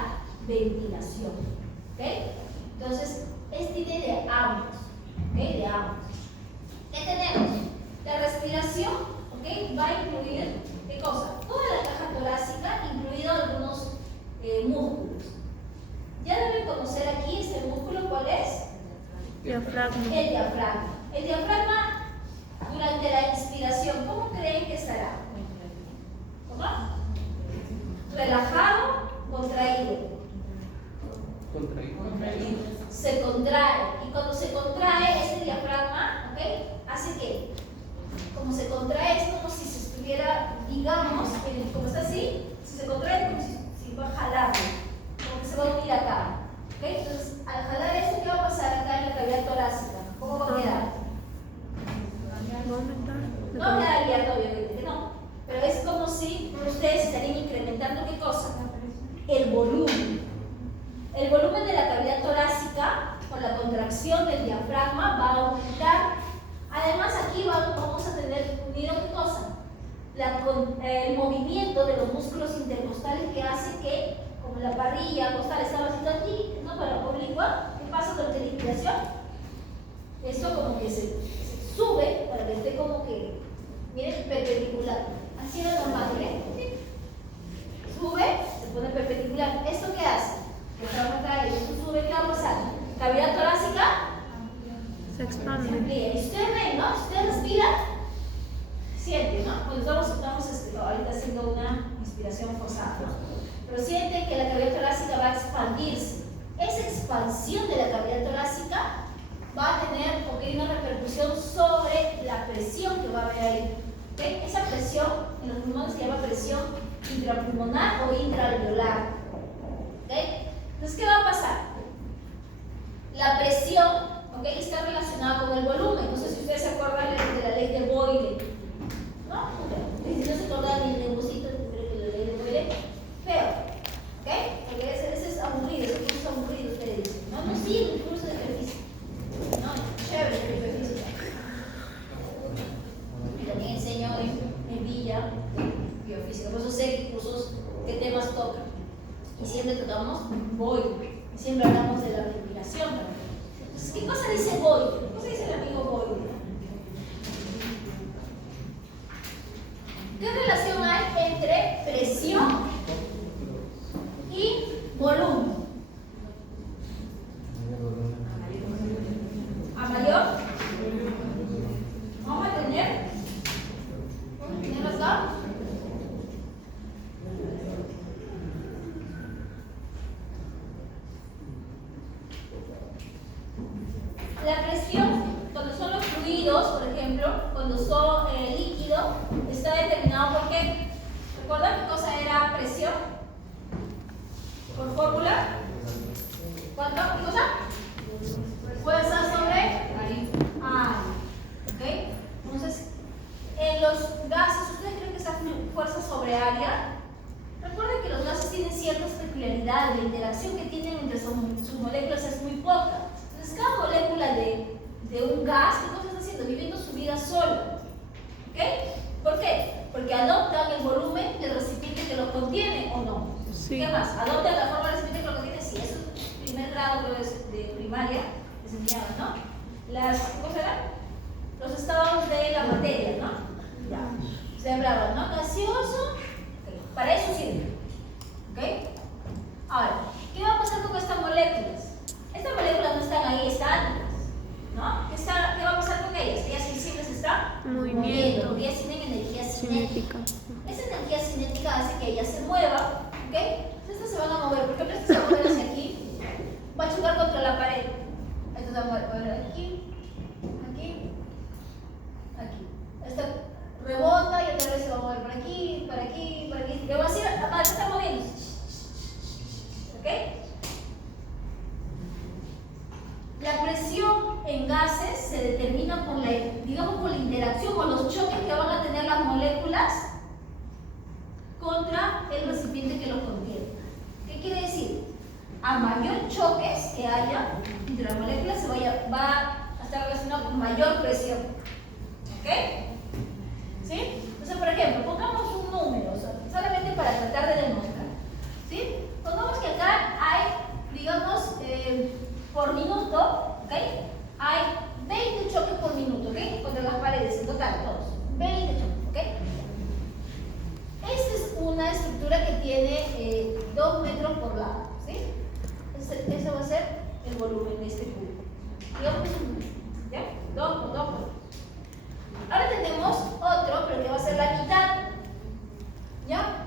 ventilación. ¿Okay? Entonces, es tiene de ambos. ¿Okay? De ambos. ¿Qué tenemos? La respiración, ¿okay? Va a incluir, ¿qué cosa? Toda la caja torácica, incluido algunos músculos. Ya deben conocer aquí este músculo, ¿cuál es? Diafragma. El diafragma. El diafragma, durante la inspiración, ¿cómo creen que estará? ¿Cómo? Relajado, contraído. Contraído. Se contrae. Y cuando se contrae este diafragma, ¿ok? Hace que, como se contrae, es como si se estuviera, digamos, como está así, si se contrae es como si va a jalarlo. Como que se va a unir acá. ¿Okay? Entonces, al jalar esto, ¿qué va a pasar acá en la cavidad torácica? ¿Cómo va a quedar? No va a quedar abierto, obviamente, no. Pero es como si ustedes estarían incrementando ¿qué cosa? El volumen. El volumen de la cavidad torácica, con la contracción del diafragma, va a aumentar. Además, aquí vamos a tener unido ¿qué cosa? El movimiento de los músculos intercostales que hace que, como la parrilla costal estaba haciendo aquí, ¿no? Para la oblicua, ¿qué pasa durante la inspiración? Esto como que se sube para que esté como que, miren, perpendicular. Así era normal, ¿miren? ¿Sí? Sube, se pone perpendicular. ¿Esto qué hace? Esto sube, ¿qué va a pasar? Cavidad torácica Se expande. amplía. Y ustedes ven, ¿no? Si usted respira, siente, ¿no? Cuando estamos ahorita haciendo una inspiración forzada, ¿no? Pero sienten que la cavidad torácica va a expandirse. Esa expansión de la cavidad torácica va a tener una repercusión sobre la presión que va a haber ahí. ¿Okay? Esa presión en los pulmones se llama presión intrapulmonar o intraalveolar. ¿Okay? Entonces, ¿qué va a pasar? La presión, ¿okay? Está relacionada con el volumen. No sé si ustedes se acuerdan de la ley de Boyle, ¿no? Si no se acuerdan ni del bocito de la ley de Boyle, feo, ¿ok? Porque ese es aburrido, ese curso es aburrido, ustedes dicen. No, no sirve el curso de ejercicio. No, chévere el ejercicio. Y también enseño en Villa biofísica, por eso sé qué cursos, qué temas tocan. Y siempre tocamos Boyle, y siempre hablamos de la respiración. Entonces, ¿qué cosa dice Boyle? ¿Qué cosa dice el amigo Boyle? la presión, cuando son los fluidos, por ejemplo, cuando son líquido, está determinado por qué. ¿Recuerdan qué cosa era presión? Por fórmula. ¿Cuánto? ¿Qué cosa? Fuerza sobre área. ¿Ok? Entonces, en los gases, ¿ustedes creen que esa fuerza sobre área? Recuerden que los gases tienen ciertas peculiaridades, la interacción que tienen entre sus moléculas es muy poca. Entonces, cada molécula de un gas, ¿qué cosa está haciendo? Viviendo su vida solo. ¿Ok? ¿Por qué? Porque adoptan el volumen del recipiente que lo contiene o no. Sí. ¿Qué más? Adoptan la forma del recipiente que lo contiene. Sí, eso es primer grado creo, de primaria, que se enseñaban, ¿no? ¿Cómo eran? Los estados de la materia, ¿no? Ya. Se hablaban, ¿no? Gaseoso. Okay. Para eso sirve. ¿Ok? Ahora, ¿qué va a pasar con estas moléculas? Estas moléculas no están ahí estáticas, ¿no? ¿Qué va a pasar con ellas? Ellas siempre se están moviendo, porque ellas tienen energía cinética. Esa energía cinética hace que ellas se muevan, ¿ok? Entonces estas se van a mover. Por ejemplo, esta se va a mover hacia aquí, va a chocar contra la pared. Esta se va a mover aquí, aquí, aquí. Esta rebota y otra vez se va a mover por aquí, por aquí, por aquí. Le va a decir, acá se está moviendo. ¿Ok? La presión en gases se determina por la, digamos, por la interacción o los choques que van a tener las moléculas contra el recipiente que los contiene. ¿Qué quiere decir? A mayor choques que haya entre las moléculas va a estar relacionado con mayor presión. ¿Ok? ¿Sí? Entonces, por ejemplo, pongamos un número, solamente para tratar de demostrar. ¿Sí? Pongamos que acá hay, digamos, por minuto, ¿ok? Hay 20 choques por minuto, ¿ok? Contra las paredes, en total, todos. 20 choques, ¿ok? Esta es una estructura que tiene 2 metros por lado, ¿sí? Eso va a ser el volumen de este cubo. Digamos, ¿ya? 2 por 2 por 2. Ahora tenemos otro, pero que va a ser la mitad. ¿Ya?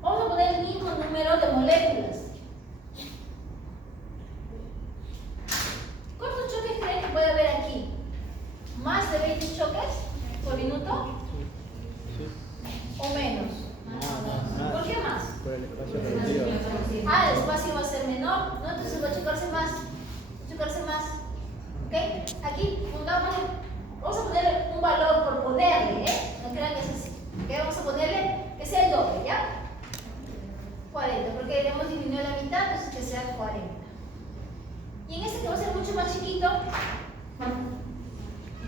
Vamos a poner el mismo número de moléculas. ¿Cuántos choques creen que puede haber aquí? ¿Más de 20 choques por minuto? ¿O menos? ¿Por qué más? Por el espacio permitido. El espacio va a ser menor, ¿no? Entonces va a chocarse más. Va a chocarse más. ¿Ok? Aquí, pongámosle, vamos a ponerle un valor por ponerle, ¿eh? No crean que es así. ¿Ok? Vamos a ponerle que sea el doble, ¿ya? 40, porque le hemos disminuido la mitad, entonces que sea 40. Y en este que va a ser mucho más chiquito,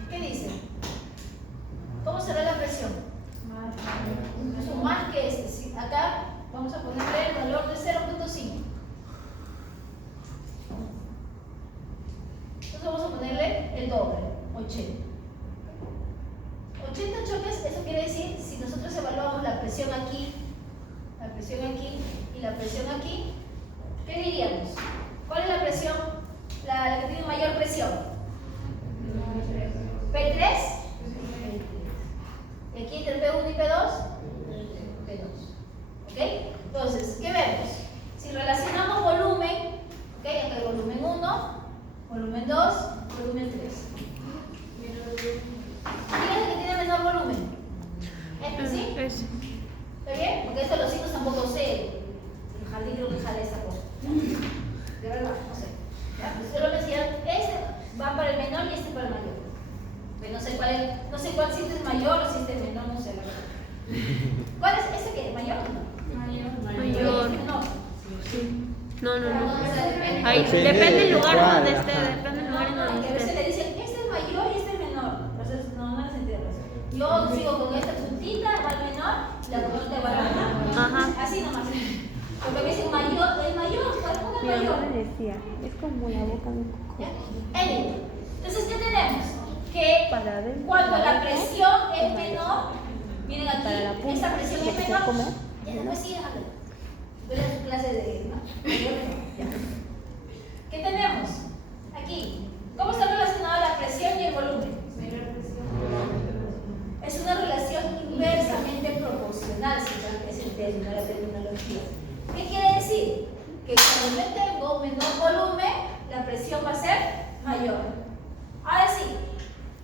¿qué dice? ¿Cómo será la presión? Incluso más que este. ¿Sí? Acá vamos a ponerle el valor de 0.5. Entonces vamos a ponerle el doble, 80. 80 choques, eso quiere decir, si nosotros evaluamos la presión aquí y la presión aquí, ¿qué diríamos? ¿Cuál es la presión? La que tiene mayor presión. ¿P3? Y aquí entre P1 y P2, P2. ¿Ok? Entonces, ¿qué vemos? Si relacionamos volumen, ¿ok? Acá hay volumen 1, volumen 2, volumen 3. ¿Quién es el que tiene menor volumen? ¿Este sí? Ese. ¿Está bien? Porque esto los signos tampoco sé. El jardín creo que jala esta cosa. De verdad, no sé. ¿Ya? Pues solo me decían, este va para el menor y este para el mayor. Pero no sé cuál es, no sé cuál, si este es mayor o si este es menor, no sé la verdad. ¿Cuál es ese que es mayor? Mayor. Menor. Sí. No. O sea, depende. Ahí, Depende depende del lugar cuál, donde esté, ajá. depende del No, lugar que a donde veces esté. le dicen, este es mayor y este es menor. Entonces, no les entiendo. Yo sigo con esta puntita, va al menor, la otra va al menor. Ajá. Así nomás. Porque me dicen mayor, el mayor, ¿cuál es Mi el mamá mayor? me decía, es como la boca de un coco. ¿Ya? Entonces, ¿qué tenemos? Que Para adentro, cuando para la adentro, presión es menor, miren aquí, para la punta, esta presión que es se menor. come, Ya después siguen hablando. Duele su clase de. ¿No? Ya. ¿Qué tenemos? Aquí. ¿Cómo está relacionada la presión y el volumen? Es una relación inversamente proporcional, si es el término, la terminología. ¿Qué quiere decir? Que cuando yo tengo menor volumen, la presión va a ser mayor. Ahora sí,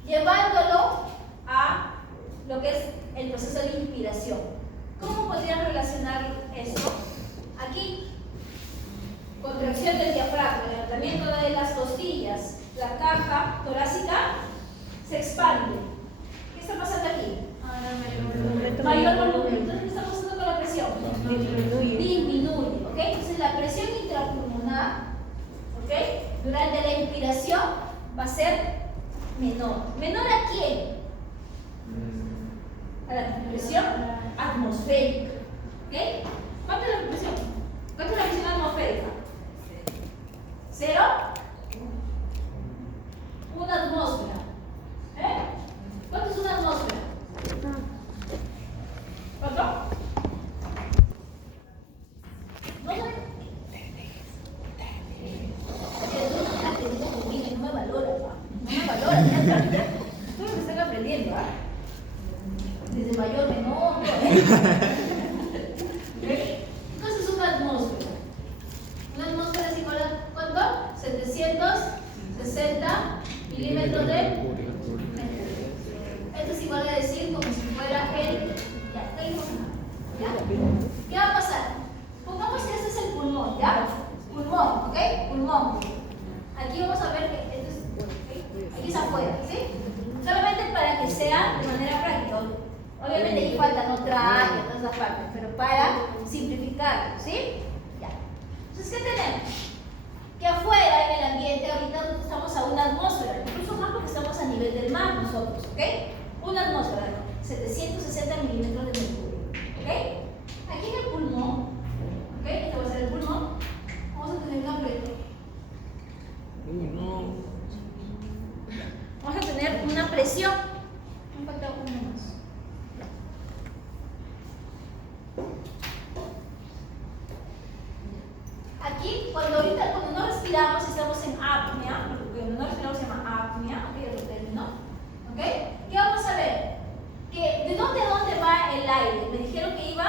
llevándolo a lo que es el proceso de inspiración. ¿Cómo podrían relacionar esto? Aquí, contracción del diafragma, levantamiento de las costillas, la caja torácica se expande. ¿Qué está pasando aquí? Mayor volumen. Entonces, ¿qué está pasando con la presión? Disminuye. ¿Ok? Entonces, la presión intrapulmonar, ¿ok?, durante la inspiración va a ser menor. ¿Menor a quién? A la presión atmosférica. ¿Ok? ¿Cuánto es la presión? ¿Cuánto es la presión atmosférica? ¿Cero? Una atmósfera. ¿Cuánto es una atmósfera? ¿Cuánto? No me valora, no me valora. Todo lo que están aprendiendo, ¿ah? Desde mayor, menor. Entonces es una atmósfera. Una atmósfera es igual a ¿cuánto? 760 milímetros de mercurio. Esto es igual a decir como si fuera el... Ya, ¿ya? ¿Qué va a pasar? Pongamos que este es el pulmón, ¿ya? Pulmón, ¿ok? Pulmón. Aquí vamos a ver que esto es, ¿okay? Aquí es afuera, ¿sí? Solamente para que sea de manera práctica. Obviamente aquí faltan otra área, todas esas partes, pero para simplificarlo, ¿sí? Ya. Entonces, ¿qué tenemos? Que afuera, en el ambiente, ahorita nosotros estamos a una atmósfera, incluso más porque estamos a nivel del mar nosotros, ¿ok? Una atmósfera, 760 milímetros de mercurio, ¿ok? Aquí en el pulmón, ¿ok? Este va a ser el pulmón, vamos a tener una presión. Vamos a tener una presión. Me falta uno más. Aquí, cuando no respiramos, estamos en apnea, porque cuando no respiramos se llama apnea, ¿ok? El término, ¿ok? ¿Qué vamos a ver? Que ¿de dónde a dónde va el aire? Me dijeron que iba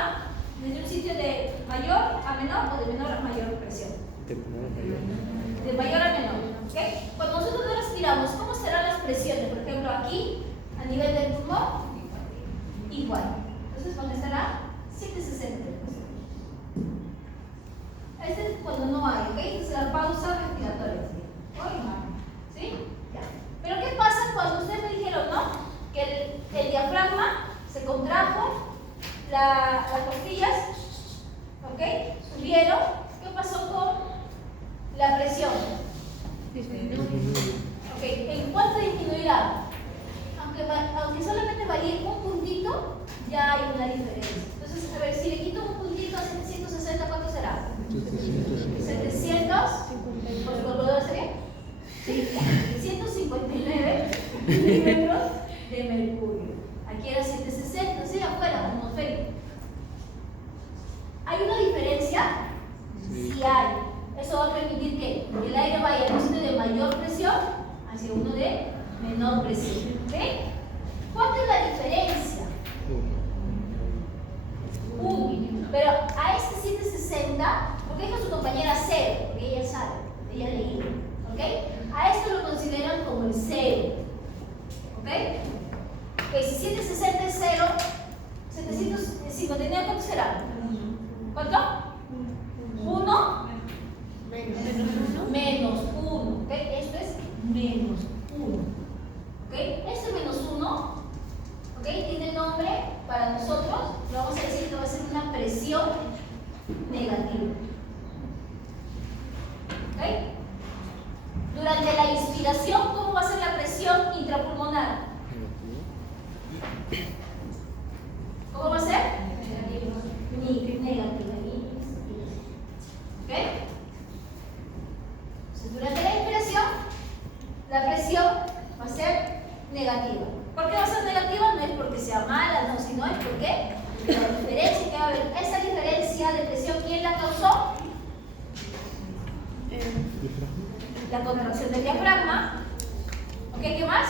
desde un sitio de mayor a menor o de menor a mayor presión. De mayor a menor, ¿ok? Cuando nosotros no respiramos, ¿cómo serán las presiones? Por ejemplo, aquí, a nivel del pulmón, igual. Entonces, ¿dónde estará? 760. Este es cuando no hay, ¿ok? Es la pausa respiratoria. ¿Sí? Ya. Pero ¿qué pasa cuando ustedes me dijeron, no? Que el diafragma se contrajo, las costillas, ¿ok? Subieron. ¿Qué pasó con la presión? Ok, ¿en cuánto disminuirá? Aunque solamente varíe un puntito, ya hay una diferencia. Entonces, a ver, si le quito un puntito a 760, ¿cuánto será? 700. ¿Por lo sería? Sí, 759 milímetros de mercurio. Aquí era 760, ¿sí? Afuera, atmosférico. ¿Hay una diferencia? Sí hay. Eso va a permitir que el aire vaya de un sitio de mayor presión hacia uno de menor presión. ¿Ok? ¿Cuánto es la diferencia? 1. Pero a este 760, porque dijo su compañera 0, porque ella sabe, ella leía. ¿Ok? A esto lo consideran como el 0. ¿Ok? Que si 760 es 0, 759, ¿cuánto será? ¿Cuánto? 1 menos 1. ¿Ok? Esto es menos 1. ¿Ok? Este menos 1, ¿ok? Tiene nombre para nosotros, lo vamos a decir que va a ser una presión negativa. ¿Ok? Durante la inspiración, ¿cómo va a ser la presión intrapulmonar? ¿Cómo va a ser? Negativa. ¿Ok? Entonces, durante la inspiración, la presión va a ser negativa. ¿Por qué va a ser negativa? No es porque sea mala, no, sino es porque la diferencia que va a haber, esa diferencia de presión, ¿quién la causó? La contracción del diafragma. ¿Ok? ¿Qué más?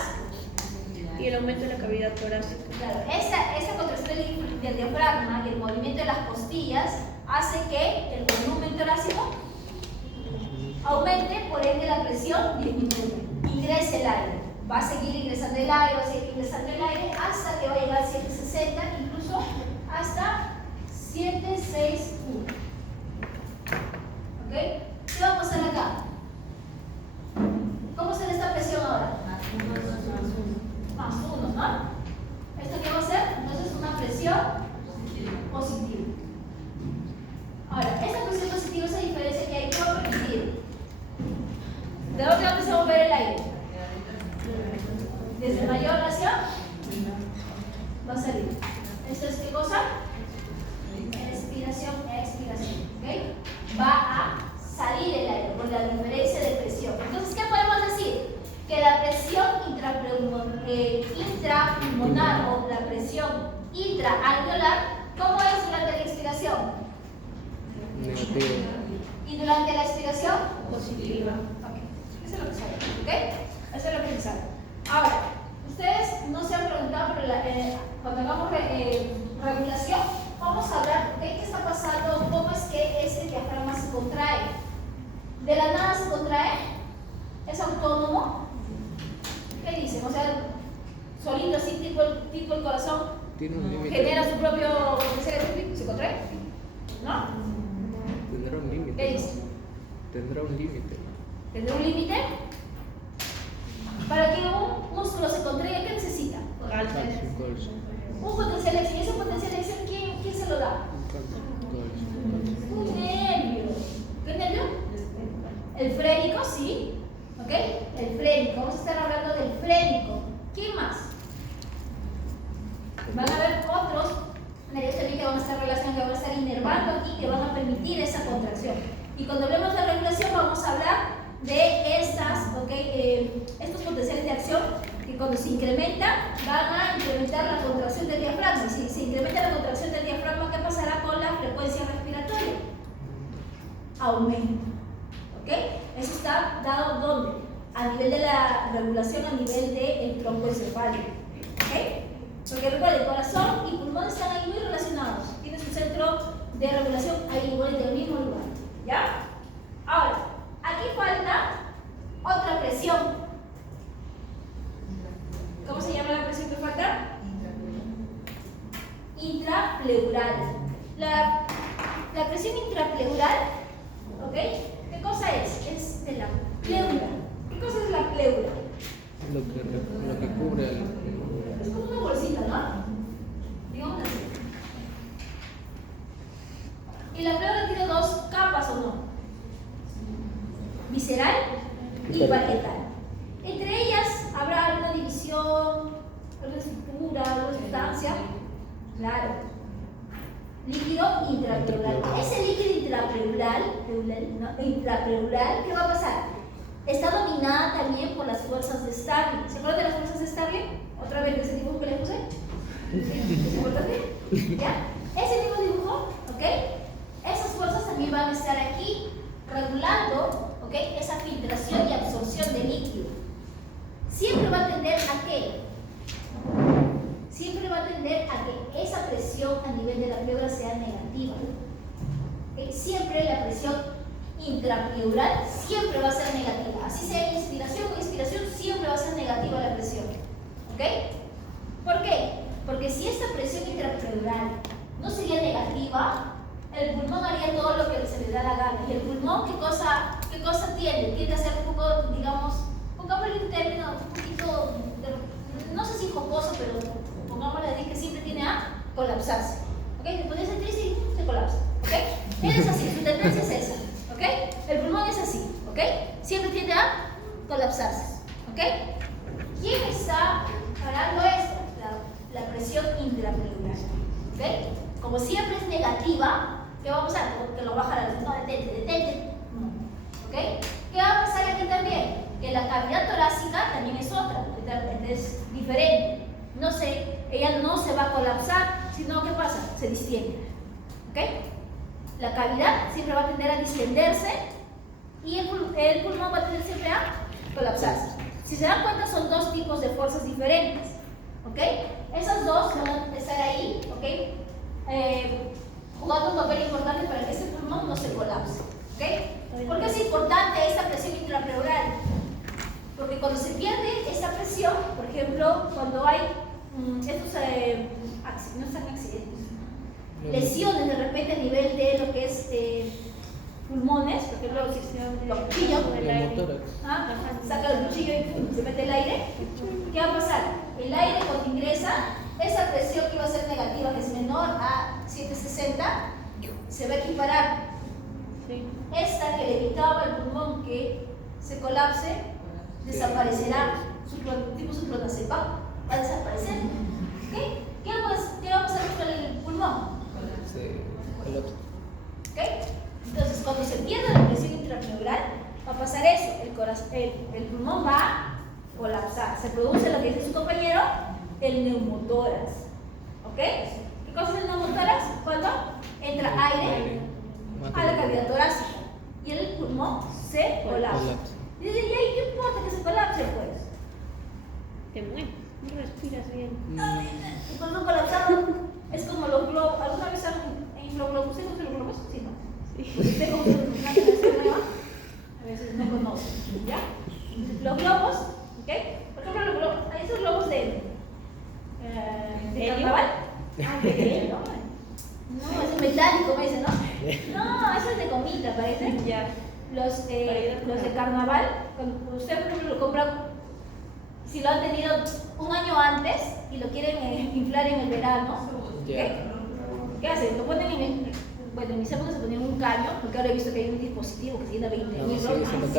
Y el aumento de la cavidad torácica. Claro, esta contracción del diafragma y el movimiento de las costillas hace que el volumen torácico aumente, por ende la presión disminuye. ingrese el aire. Va a seguir ingresando el aire, va a seguir ingresando el aire hasta que va a llegar a 760, incluso hasta 761. ¿Ok? ¿Qué va a pasar acá? ¿Cómo será esta presión ahora? Más 1, ¿no? ¿Esto qué va a ser? Entonces una presión positiva. Ahora, esta presión positiva es la diferencia que hay con permitir. ¿De dónde va a empezar a mover el aire? Desde mayor hacia va a salir. ¿Esto es qué cosa? Inspiración, expiración. ¿Ok? Va a salir el aire por la diferencia de presión. Entonces, ¿qué podemos decir? Que la presión intrapulmonar o la presión intraalveolar, ¿cómo es durante la expiración? Negativo. ¿Y durante la expiración? Positiva. Ok, eso es lo que saben, ¿ok? Eso es lo que saben. Ahora, ustedes no se han preguntado, pero cuando hagamos regulación, vamos a hablar de qué está pasando, cómo es que ese diafragma se contrae. De la nada se contrae, es autónomo. ¿Qué dicen? O sea, solito así, tipo el corazón, Tiene un límite. genera su propio se contrae, ¿no? Tendrá un límite. ¿Qué dice? Tendrá un límite. ¿Tendrá un límite? Para que un músculo se contraiga, ¿qué necesita? Calcio, calcio. Un potencial de acción. ¿Y ese potencial de acción quién se lo da? Calcio. Un nervio. ¿Qué nervio? El frénico, sí. ¿Ok? El frénico. Vamos a estar hablando del frénico. ¿Quién más? Van a haber otros nervios también que van a estar relacionados, que van a estar inervando aquí, que van a permitir esa contracción. Y cuando hablemos de regulación, vamos a hablar de estos potenciales de acción que cuando se incrementa van a incrementar la contracción del diafragma. Si se incrementa la contracción del diafragma, ¿qué pasará con la frecuencia respiratoria? Aumenta. ¿Ok? Eso está dado ¿dónde? A nivel de la regulación, a nivel del tronco encefálico. ¿Ok? Porque recuerden, corazón y pulmón están ahí muy relacionados. Tiene su centro de regulación ahí igual en el mismo lugar. ¿Ya? Ahora, aquí falta otra presión. ¿Cómo se llama la presión que falta? Intrapleural. La presión intrapleural, ¿ok? ¿Qué cosa es? Es de la pleura. ¿Qué cosa es la pleura? Lo que cubre al. Es como una bolsita, ¿no? Digamos así. Y la pleura tiene dos capas, ¿o no? Visceral y parietal. Entre ellas habrá alguna división, alguna estructura, alguna sustancia. Claro. Líquido intrapleural. Ese líquido intrapleural, ¿qué va a pasar? Está dominada también por las fuerzas de Starling. ¿Se acuerdan de las fuerzas de Starling? Otra vez de ese dibujo que les puse. ¿Es importante? ¿Ya? Ese mismo dibujo, ¿ok? Esas fuerzas también van a estar aquí regulando, ¿ok? Esa filtración y absorción de líquido. Siempre va a tender a qué? Siempre va a tender a que esa presión a nivel de la pleura sea negativa. ¿Ok? Siempre la presión intrapleural siempre va a ser negativa. Así sea inspiración o expiración, siempre va a ser negativa la presión. ¿Ok? ¿Por qué? Porque si esta presión intrapleural no sería negativa, el pulmón haría todo lo que se le da la gana. ¿Y el pulmón qué cosa tiende? Tiende a ser un poco, digamos, pongámosle un término un poquito, no sé si jocoso, pero pongámosle así, que siempre tiende a colapsarse. ¿Ok? Después de ese triste y se colapsa. ¿Ok? Él es así, su tendencia es esa. ¿Ok? El pulmón es así. ¿Ok? Siempre tiende a colapsarse. ¿Ok? ¿Quién está parando esto? La presión intrapleural. ¿Ok? Como siempre es negativa, ¿qué va a pasar? Que lo baja la no, detente. ¿Ok? ¿Qué va a pasar aquí también? Que la cavidad torácica también es otra, es diferente. No sé, ella no se va a colapsar, sino ¿qué pasa? Se distiende. ¿Ok? La cavidad siempre va a tender a distenderse y el pulmón va a tender siempre a colapsarse. Si se dan cuenta, son dos tipos de fuerzas diferentes. ¿Ok? Esas dos van a estar ahí, ¿ok? Jugando un papel importante para que ese pulmón no se colapse. ¿Ok? ¿Por qué es importante esta presión intrapleural? Porque Porque cuando se pierde esta presión, por ejemplo, cuando hay estos no están accidentes, lesiones de repente a nivel de lo que es pulmones, por ejemplo, los cuchillos, saca el cuchillo y ¡pum! Se mete el aire, ¿qué va a pasar? El aire cuando ingresa, esa presión que iba a ser negativa, que es menor a 760, se va a equiparar. Esta que le evitaba al pulmón que se colapse, desaparecerá, tipo su clonazepam, va a desaparecer. ¿Okay? ¿Qué va a pasar con el pulmón? Se colapsa. ¿Okay? Entonces, cuando se pierde la presión intrapleural, va a pasar eso, el pulmón va a colapsar, se produce lo que dice su compañero, el neumotórax. ¿Ok? ¿Qué cosa es el neumotórax? Cuando entra aire a la cavidad torácica y el pulmón se colapsa. Dice, ¿y ahí qué importa que se colapse? Pues Te mueres, no respiras bien. el pulmón colapsado es como los globos. ¿Alguna vez han globos? ¿Usted conoce los globos? Sí, ¿no? ¿Usted conoce una canción nueva? A veces no conoce, ¿ya? Los globos, ¿ok? Por ejemplo, los globos, hay esos globos de carnaval. No, es metálico, me dicen, ¿no? No, eso es de comida, parece. Ya. Los de carnaval, cuando usted, por ejemplo, lo compra, si lo han tenido un año antes y lo quieren inflar en el verano, ¿qué hacen? Lo ponen bueno, en mis épocas se ponían un caño, porque ahora he visto que hay un dispositivo que se llena 20.000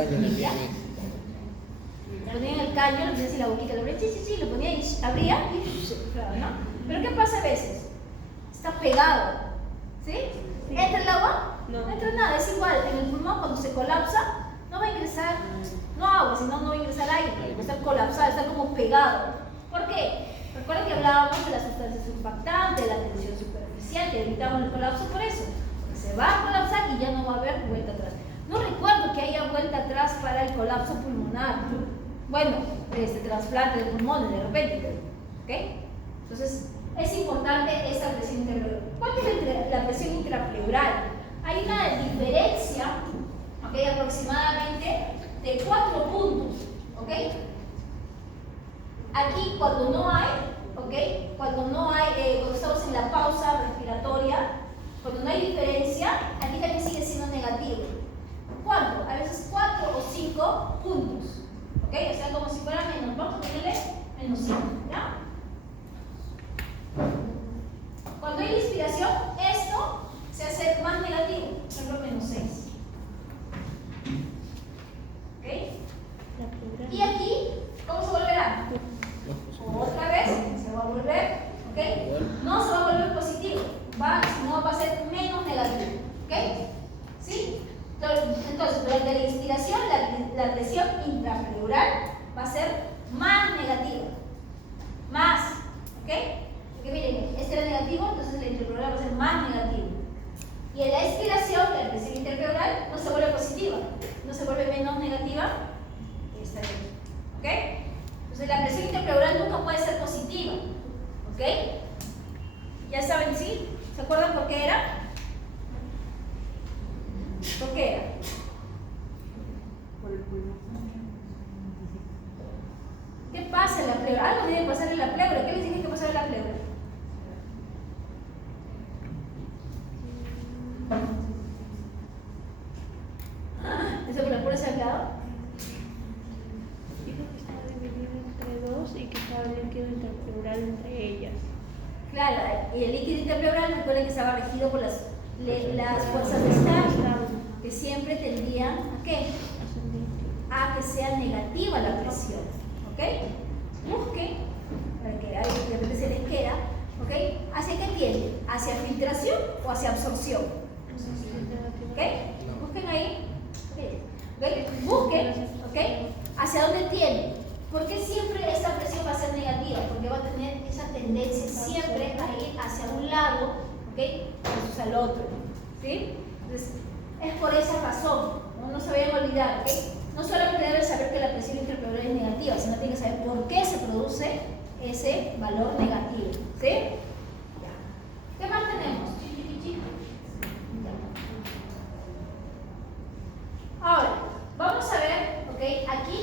caño. Ponían el caño, lo ponían así la boquita, lo abría, lo ponía y abría y se inflaba, ¿no? Pero ¿qué pasa a veces? Está pegado, ¿sí? ¿Entra el agua? No entra nada, es igual, en el pulmón cuando se colapsa no va a ingresar, no agua, sino no va a ingresar aire, va a estar colapsado, está como pegado. ¿Por qué? Recuerden que hablábamos de las sustancias surfactantes, de la tensión superficial, que evitamos el colapso por eso, porque se va a colapsar y ya no va a haber vuelta atrás. No recuerdo que haya vuelta atrás para el colapso pulmonar. Bueno, trasplante de pulmones de repente, ¿ok? Entonces, es importante esta presión intrapleural. ¿Cuál es la presión intrapleural? Hay una diferencia, ¿ok? Aproximadamente de 4 puntos, ¿ok? Aquí cuando no hay, ¿ok? Cuando estamos en la pausa respiratoria, cuando no hay diferencia, aquí también sigue siendo negativo. ¿Cuánto? A veces 4 o 5 puntos, ¿ok? O sea, como si fuera menos, vamos a ponerle menos 5, ¿ya? Cuando hay inspiración, esto se hace más negativo, por ejemplo, menos 6. ¿Ok? Y aquí, ¿cómo se volverá? Otra vez se va a volver, ¿ok? No se va a volver positivo, no va a ser menos negativo, ¿ok? ¿Sí? Entonces, durante la inspiración, la presión intrapleural va a ser más negativa. Más, ¿ok? Porque miren, este era negativo, entonces la intrapleural va a ser más negativo. Y en la expiración, la presión intrapleural no se vuelve positiva, no se vuelve menos negativa. Está bien, ¿ok? Entonces la presión intrapleural nunca puede ser positiva, ¿ok? Ya saben, ¿sí? ¿Se acuerdan por qué era? ¿Por qué era? Por el pulmón. ¿Qué pasa en la pleura? Algo debe pasar en la pleura. ¿Qué les dije que pasaba en la pleura? ¿Eso por la pura sangrado? Dijo que estaba dividido entre dos y que estaba el líquido interpleural entre ellas. Claro, y el líquido interpleural, recuerden que estaba regido por las fuerzas de Stark, que siempre tendrían ¿a qué? A que sea negativa la presión, ¿ok? Busquen, para que de repente se les queda, ¿ok? ¿Hacia qué tiende? ¿Hacia filtración o hacia absorción? ¿Ok? Busquen ahí, ¿ok? Busquen, ¿ok? ¿Hacia dónde tiende? ¿Por qué siempre esta presión va a ser negativa? Porque va a tener esa tendencia siempre a ir hacia un lado, ¿ok? Versus al otro, ¿sí? Entonces, es por esa razón, no se vayan a olvidar, ¿ok? No solamente deben saber que la presión intrapleural es negativa, sino tienen que saber por qué se produce ese valor negativo, ¿sí? Ya. ¿Qué más tenemos? Ya. Ahora, vamos a ver, ¿ok? Aquí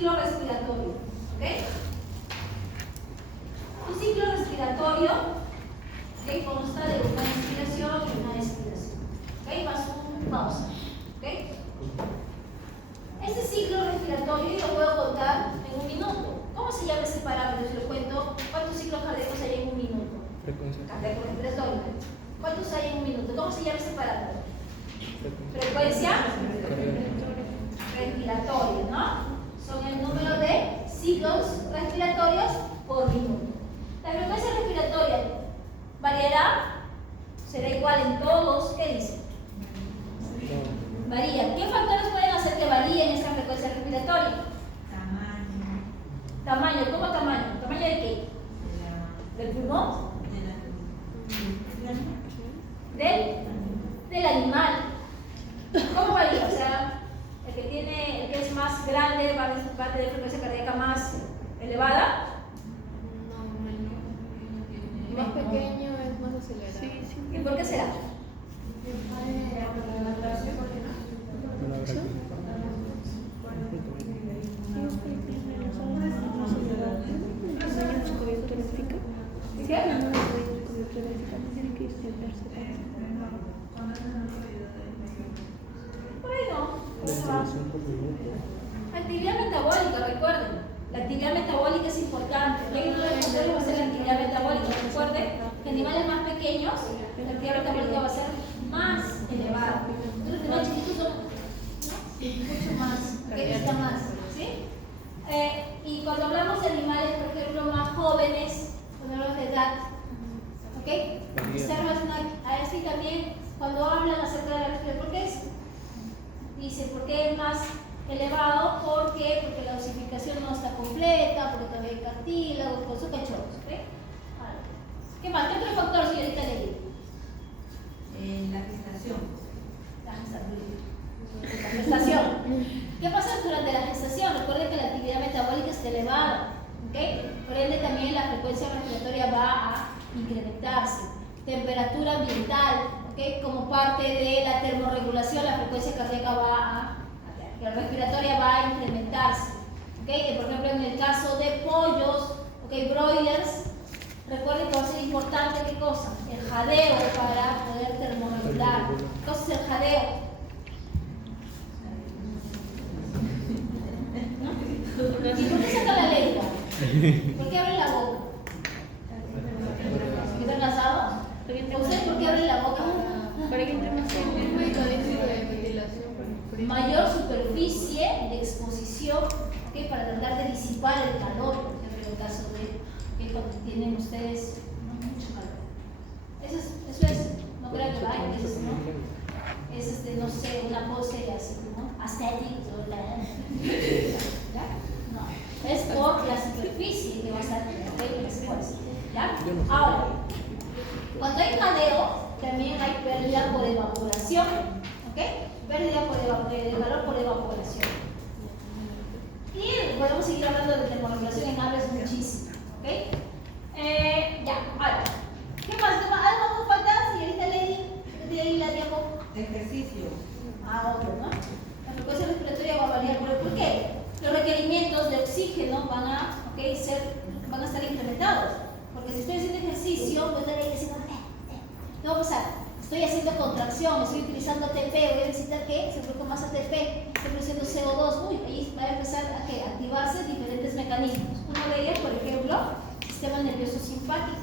ciclo respiratorio, ¿ok? Tu ciclo respiratorio, ¿ok? Consta de una inspiración y una expiración, ¿ok? Más un pausa, ¿ok? Este ciclo respiratorio yo lo puedo contar en un minuto. ¿Cómo se llama ese parámetro? Si lo cuento, ¿cuántos ciclos cardíacos hay en un minuto? Frecuencia. Cardíaco respiratorio. ¿Cuántos hay en un minuto? ¿Cómo se llama ese parámetro? Frecuencia. Frecuencia respiratoria, ¿no? Son el número de ciclos respiratorios por minuto. La frecuencia respiratoria variará, será igual en todos. ¿Qué dice? Varía. ¿Qué factores pueden hacer que varíen esta frecuencia respiratoria? Tamaño. ¿Cómo tamaño? ¿Tamaño de qué? ¿Del pulmón? Del animal. ¿Cómo varía? O sea, el que es más grande va a tener frecuencia cardíaca más elevada. Más pequeño es más acelerado. ¿Y por qué será? Por ahí no. Actividad metabólica, recuerden. La actividad metabólica es importante. Y hay uno de los factores va a ser la actividad metabólica. Recuerden que animales más pequeños, la actividad metabólica va a ser más elevada. Entonces, los chiquitos son mucho más, que está más, ¿sí? Y cuando hablamos de animales, por ejemplo, más jóvenes, cuando hablamos de edad, ¿ok? Observas así también cuando hablan acerca de la respiración, ¿por qué es? Dice, ¿por qué es más elevado? ¿Por qué? Porque la osificación no está completa, porque todavía hay cartílago, por eso cachorros, ¿ok? Ahora, ¿qué más? ¿Qué otro factor, señorita Lely? La gestación. La gestación. ¿Qué pasa durante la gestación? Recuerden que la actividad metabólica está elevada, ¿ok? Por ende también la frecuencia respiratoria va a incrementarse. Temperatura ambiental, ¿ok? Como parte de la termorregulación, la frecuencia cardíaca la respiratoria va a incrementarse, ¿ok? Por ejemplo, en el caso de pollos, ¿ok? Broilers, recuerden que va a ser importante, ¿qué cosa? El jadeo para poder termorregular. ¿Qué cosa es el jadeo? ¿Y por qué saca la lengua? ¿Por qué abre la boca? ¿Están cansados? ¿Ustedes por qué abren la boca? Para que entre más gente. Un mecanismo de ventilación por el frío. Mayor superficie de exposición, ¿okay? Para tratar de disipar el calor, por ejemplo, en el caso de que cuando tienen ustedes mucho calor. Eso es, no crean que vayan, eso es, ¿no? Es no sé, una pose así, ¿no? Aesthetic, ¿ya? No, es por la superficie que va a estar expuesta, ¿ya? Ahora, cuando hay jadeo, también hay pérdida por evaporación, ¿ok? Pérdida de calor por evaporación. Y podemos seguir hablando de termorregulación en aves muchísimo, ¿ok? Ya, ahora, ¿qué más? ¿Algo más falta, señorita Lady? De ahí la diapo. Ejercicio. Otro, ¿no? La frecuencia respiratoria va a variar. ¿Por qué? Los requerimientos de oxígeno van a estar incrementados. Porque si estoy haciendo ejercicio, voy a estar ahí diciendo, ¿qué va a pasar? Estoy haciendo contracción, estoy utilizando ATP, voy a necesitar que se produzca más ATP, estoy produciendo CO2, ahí va a empezar a activarse diferentes mecanismos. Uno de ellos, por ejemplo, sistema nervioso simpático.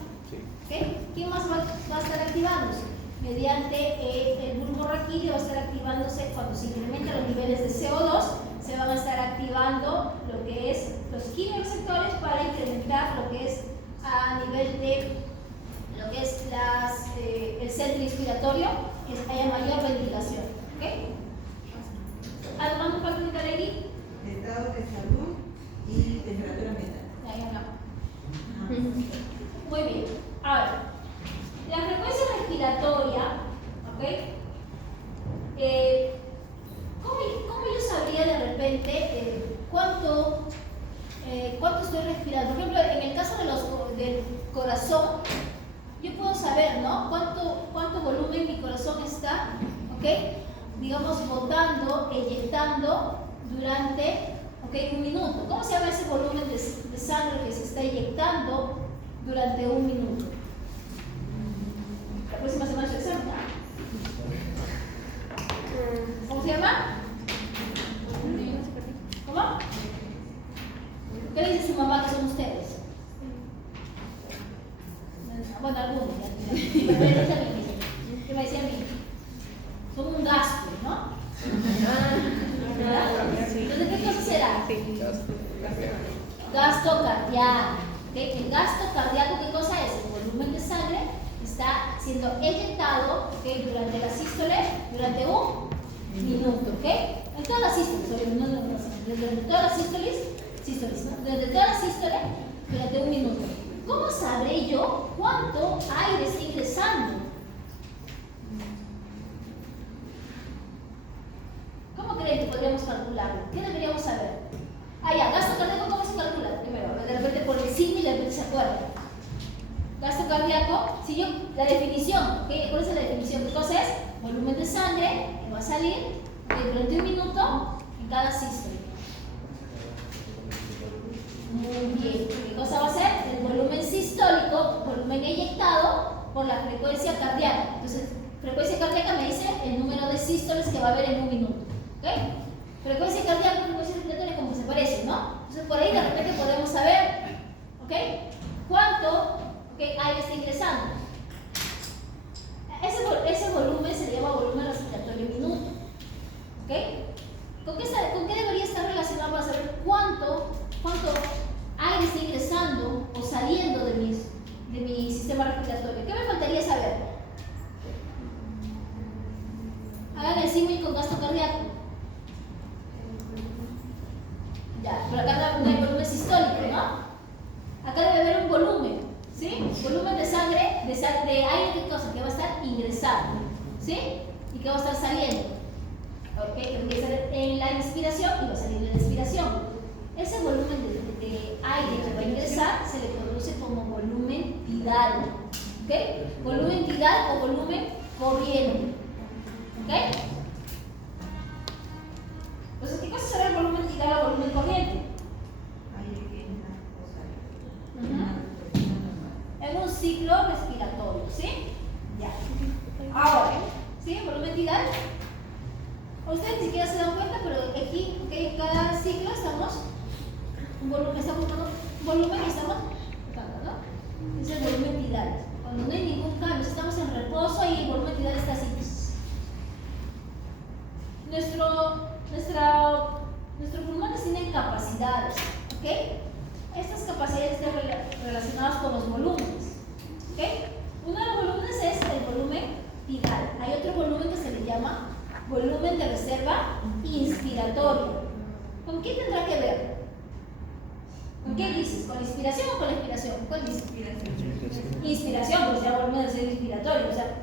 ¿Okay? ¿Quién más va a estar activándose? Mediante el bulbo raquídeo va a estar activándose cuando se incrementan los niveles de CO2, se van a estar activando lo que es los quimioreceptores para incrementar lo que es a nivel de lo que es el centro inspiratorio, que haya mayor ventilación. ¿Okay? ¿Algo más nos falta de ahí? Estado de salud y temperatura ambiental. Ahí hablamos. Muy bien. Ahora, la frecuencia respiratoria, ¿ok? ¿Cómo yo sabría de repente cuánto estoy respirando? Por ejemplo, en el caso del corazón, yo puedo saber, ¿no? Cuánto volumen mi corazón está, ¿ok? Digamos, botando, eyectando durante, ¿ok? Un minuto. minuto. ¿Cómo se llama ese volumen de sangre que se está inyectando durante un minuto? La próxima semana es el examen, ¿no? ¿Cómo se llama? ¿Cómo? ¿Qué le dice su mamá que son ustedes? Bueno, algunos. ¿Qué me decía a mí? Son un gasto, ¿no? ¿Verdad? Entonces, ¿qué cosa será? Gasto cardíaco. ¿Okay? El gasto cardíaco, ¿qué cosa es? El volumen de sangre está siendo eyectado, ¿okay? Durante la sístole, durante un minuto. ¿Okay? En todas las sístoles, durante todas las sístoles, ¿no? Durante todas las sístoles, durante un minuto. ¿Cómo sabré yo cuánto aire está ingresando? ¿Cómo creen que podríamos calcularlo? ¿Qué deberíamos saber? Ya, gasto cardíaco, ¿cómo se calcula? Primero, de repente por el símil, de repente se acuerda. Gasto cardíaco, si yo, la definición, ¿okay? ¿Cuál es la definición? ¿Qué cosa es? Volumen de sangre que va a salir durante un minuto en cada sístole. Muy bien. ¿Qué cosa va a ser? El volumen sistólico, volumen eyectado por la frecuencia cardíaca. Entonces, frecuencia cardíaca me dice el número de sístoles que va a haber en un minuto. ¿Ok? Frecuencia cardíaca, frecuencia respiratoria, como se parece, ¿no? Entonces, por ahí de repente podemos saber, ¿ok? ¿Cuánto aire está ingresando? Ese volumen se le llama volumen respiratorio minuto. ¿Ok? ¿Con qué debería estar relacionado para saber cuánto aire está ingresando o saliendo de mi sistema respiratorio? ¿Qué me faltaría saber? Hagan el símil con gasto cardíaco. Ya, pero acá no hay volumen sistólico, ¿no? Acá debe haber un volumen, ¿sí? Volumen de sangre, de aire, ¿qué cosa? Que va a estar ingresando, ¿sí? Y que va a estar saliendo. ¿Ok? Que empieza en la inspiración y va a salir en la expiración. Ese volumen de aire que va a ingresar se le conoce como volumen tidal. ¿Ok? Volumen tidal o volumen corriente. ¿Ok? Entonces, ¿qué cosa será el volumen tidal o volumen corriente? En un ciclo respiratorio, ¿sí? Ya. Ahora, ¿sí? Volumen tidal. Ustedes ni siquiera se dan cuenta, pero aquí, en cada ciclo estamos buscando un volumen y estamos buscando, ¿no? Es el volumen tidal. Cuando no hay ningún cambio, estamos en reposo y el volumen tidal está así. Nuestros pulmones tienen capacidades, ¿ok? Estas capacidades están relacionadas con los volúmenes, ¿ok? Uno de los volúmenes es el volumen tidal. Hay otro volumen que se le llama volumen de reserva inspiratoria. ¿Con qué tendrá que ver? ¿Con qué dices? ¿Con la inspiración o con la expiración? ¿Cuál dices? Inspiración, pues ya volumen de reserva inspiratoria. O sea,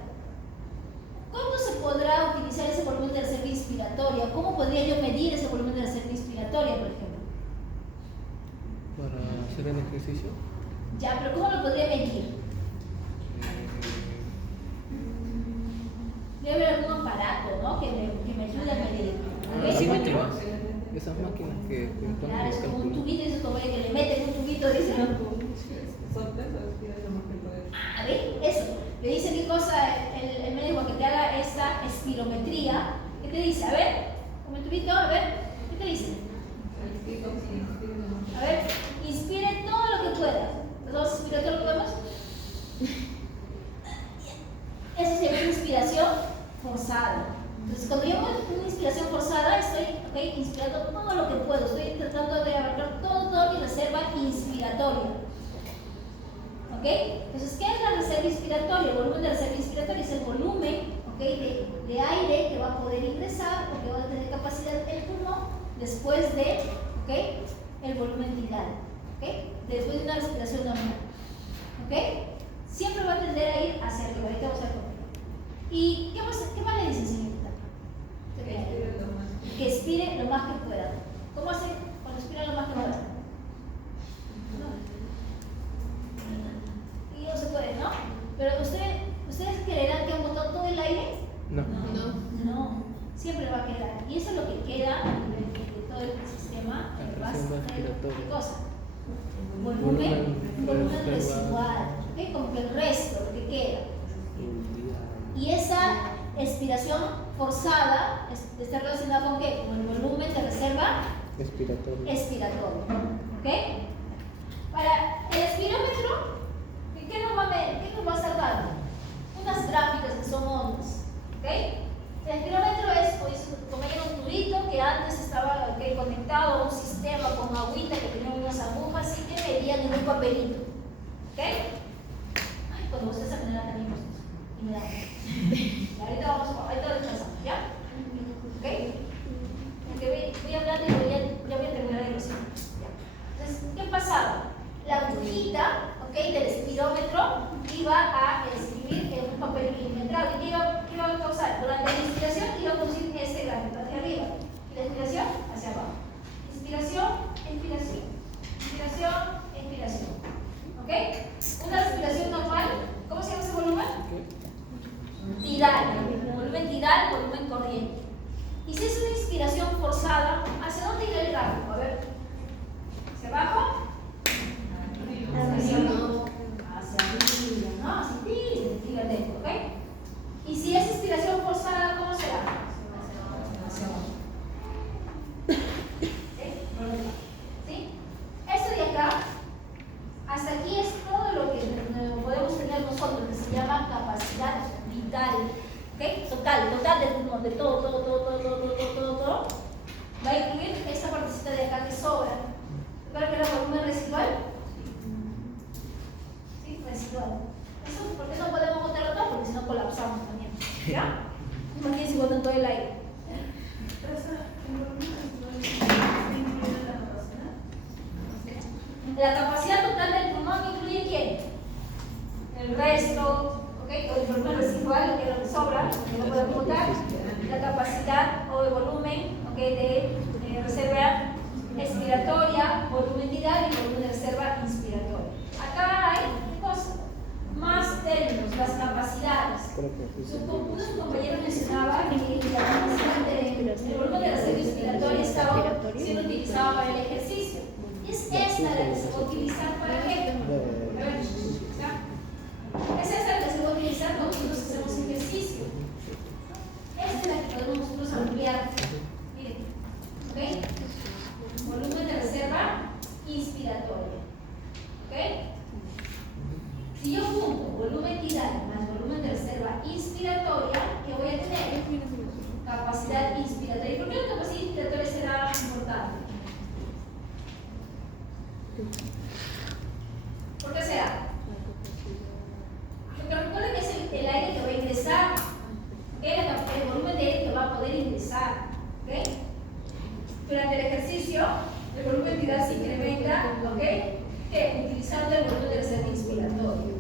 ¿cuándo se podrá utilizar ese volumen de reserva inspiratoria? ¿Cómo podría yo medir ese volumen de reserva inspiratoria, por ejemplo? Para hacer el ejercicio. Ya, pero ¿cómo lo podría medir? Debe haber algún aparato, ¿no? Que me ayude a medir. Esas máquinas que ponen Claro, los es como un cálculos. tubito, eso como que le meten un tubito, dice. A ver, eso. Le dice qué cosa el médico que te haga esta espirometría. ¿Qué te dice? A ver, con el tubito, a ver, ¿qué te dice? A ver, inspire todo lo que pueda. ¿Los dos inspira todo lo que podemos? Eso se llama inspiración forzada. Entonces, cuando yo hago una inspiración forzada, estoy inspirando todo lo que puedo. Estoy tratando de abarcar toda mi reserva inspiratoria. ¿Ok? Entonces, ¿qué es la reserva inspiratoria? El volumen de reserva inspiratoria es el volumen, ¿ok?, de aire que va a poder ingresar o que va a tener capacidad el pulmón después de, ¿ok?, el volumen tidal. ¿Ok? Después de una respiración normal. ¿Ok? Siempre va a tender a ir hacia arriba. Ahorita vamos a ver. ¿Y qué más le dicen, señorita? Que expire lo más que pueda. ¿Cómo hace cuando expira lo más que pueda? Y no se puede, ¿no? Pero ¿ustedes creerán que han botado todo el aire? No. No. Siempre va a quedar. Y eso es lo que queda de todo el sistema más respiratorio. ¿qué cosa? Volumen Volumen residual. residual, ¿ok? Como que el resto, lo que queda. Y esa expiración forzada está relacionada con qué? Con el volumen de reserva Expiratorio. expiratorio. ¿Ok? Para el espirómetro, ¿qué nos va a estar dando? Unas gráficas que son ondas. ¿Ok? El espirómetro es como un tubito que antes estaba conectado a un sistema con agüita que tenía unas agujas y que medían en un papelito. ¿Ok? Ay, cuando ustedes aprendan también y me dan. Ahorita descansamos, ¿ya? ¿Ok? Porque voy a hablar y ya voy a terminar de decir. Entonces, ¿qué pasaba? La agujita, ¿ok?, del espirómetro iba a escribir en un papel milimetrado. ¿Y qué iba a causar? Durante la inspiración iba a producir este gráfico hacia arriba y la expiración hacia abajo. Inspiración, expiración. Inspiración, expiración. ¿Ok? Una respiración normal, ¿cómo se llama ese volumen? Tidal. Volumen tidal, volumen corriente. Y si es una inspiración forzada, ¿hacia dónde irá el gráfico? A ver. ¿Hacia abajo? Hacia arriba. Hacia arriba. No, hacia arriba, ¿ok? Y si es inspiración forzada, ¿cómo será? Hacia abajo. ¿Sí? Esto de acá, hasta aquí es todo lo que podemos tener nosotros, que se llama capacidad vital. ¿Ok? Total del pulmón, de todo. Va a incluir esta partecita de acá que sobra. ¿Recuerda que era volumen residual? Sí, residual. Eso, ¿por qué no podemos botarlo todo? Porque si no colapsamos también. ¿Ya? Imagínense si botan todo el aire. La capacidad total del pulmón incluye ¿quién? El resto. ¿Okay? O el volumen residual, que es lo que sobra, que no podemos botar, la capacidad o el volumen, ¿okay?, de reserva expiratoria, volumen tidal y volumen de reserva inspiratoria. Acá hay cosas, más términos, las capacidades. Uno de sus compañeros mencionaba que la capacidad el volumen de reserva inspiratoria estaba siendo utilizado para el ejercicio. Y es esta la que se puede utilizar para qué? Es esta la que se puede utilizar cuando nosotros hacemos ejercicio. Esta es la que podemos nosotros ampliar. Miren, ¿ok? Volumen de reserva inspiratoria. ¿Ok? Si yo junto volumen tidal más volumen de reserva inspiratoria, ¿qué voy a tener? Capacidad inspiratoria. ¿Y por qué la capacidad inspiratoria será importante? ¿Por qué será? Porque recuerden que es el aire que va a ingresar, el volumen de aire que va a poder ingresar. ¿Okay? Durante el ejercicio, el volumen tidal se incrementa, ¿okay? Utilizando el volumen de reserva inspiratorio.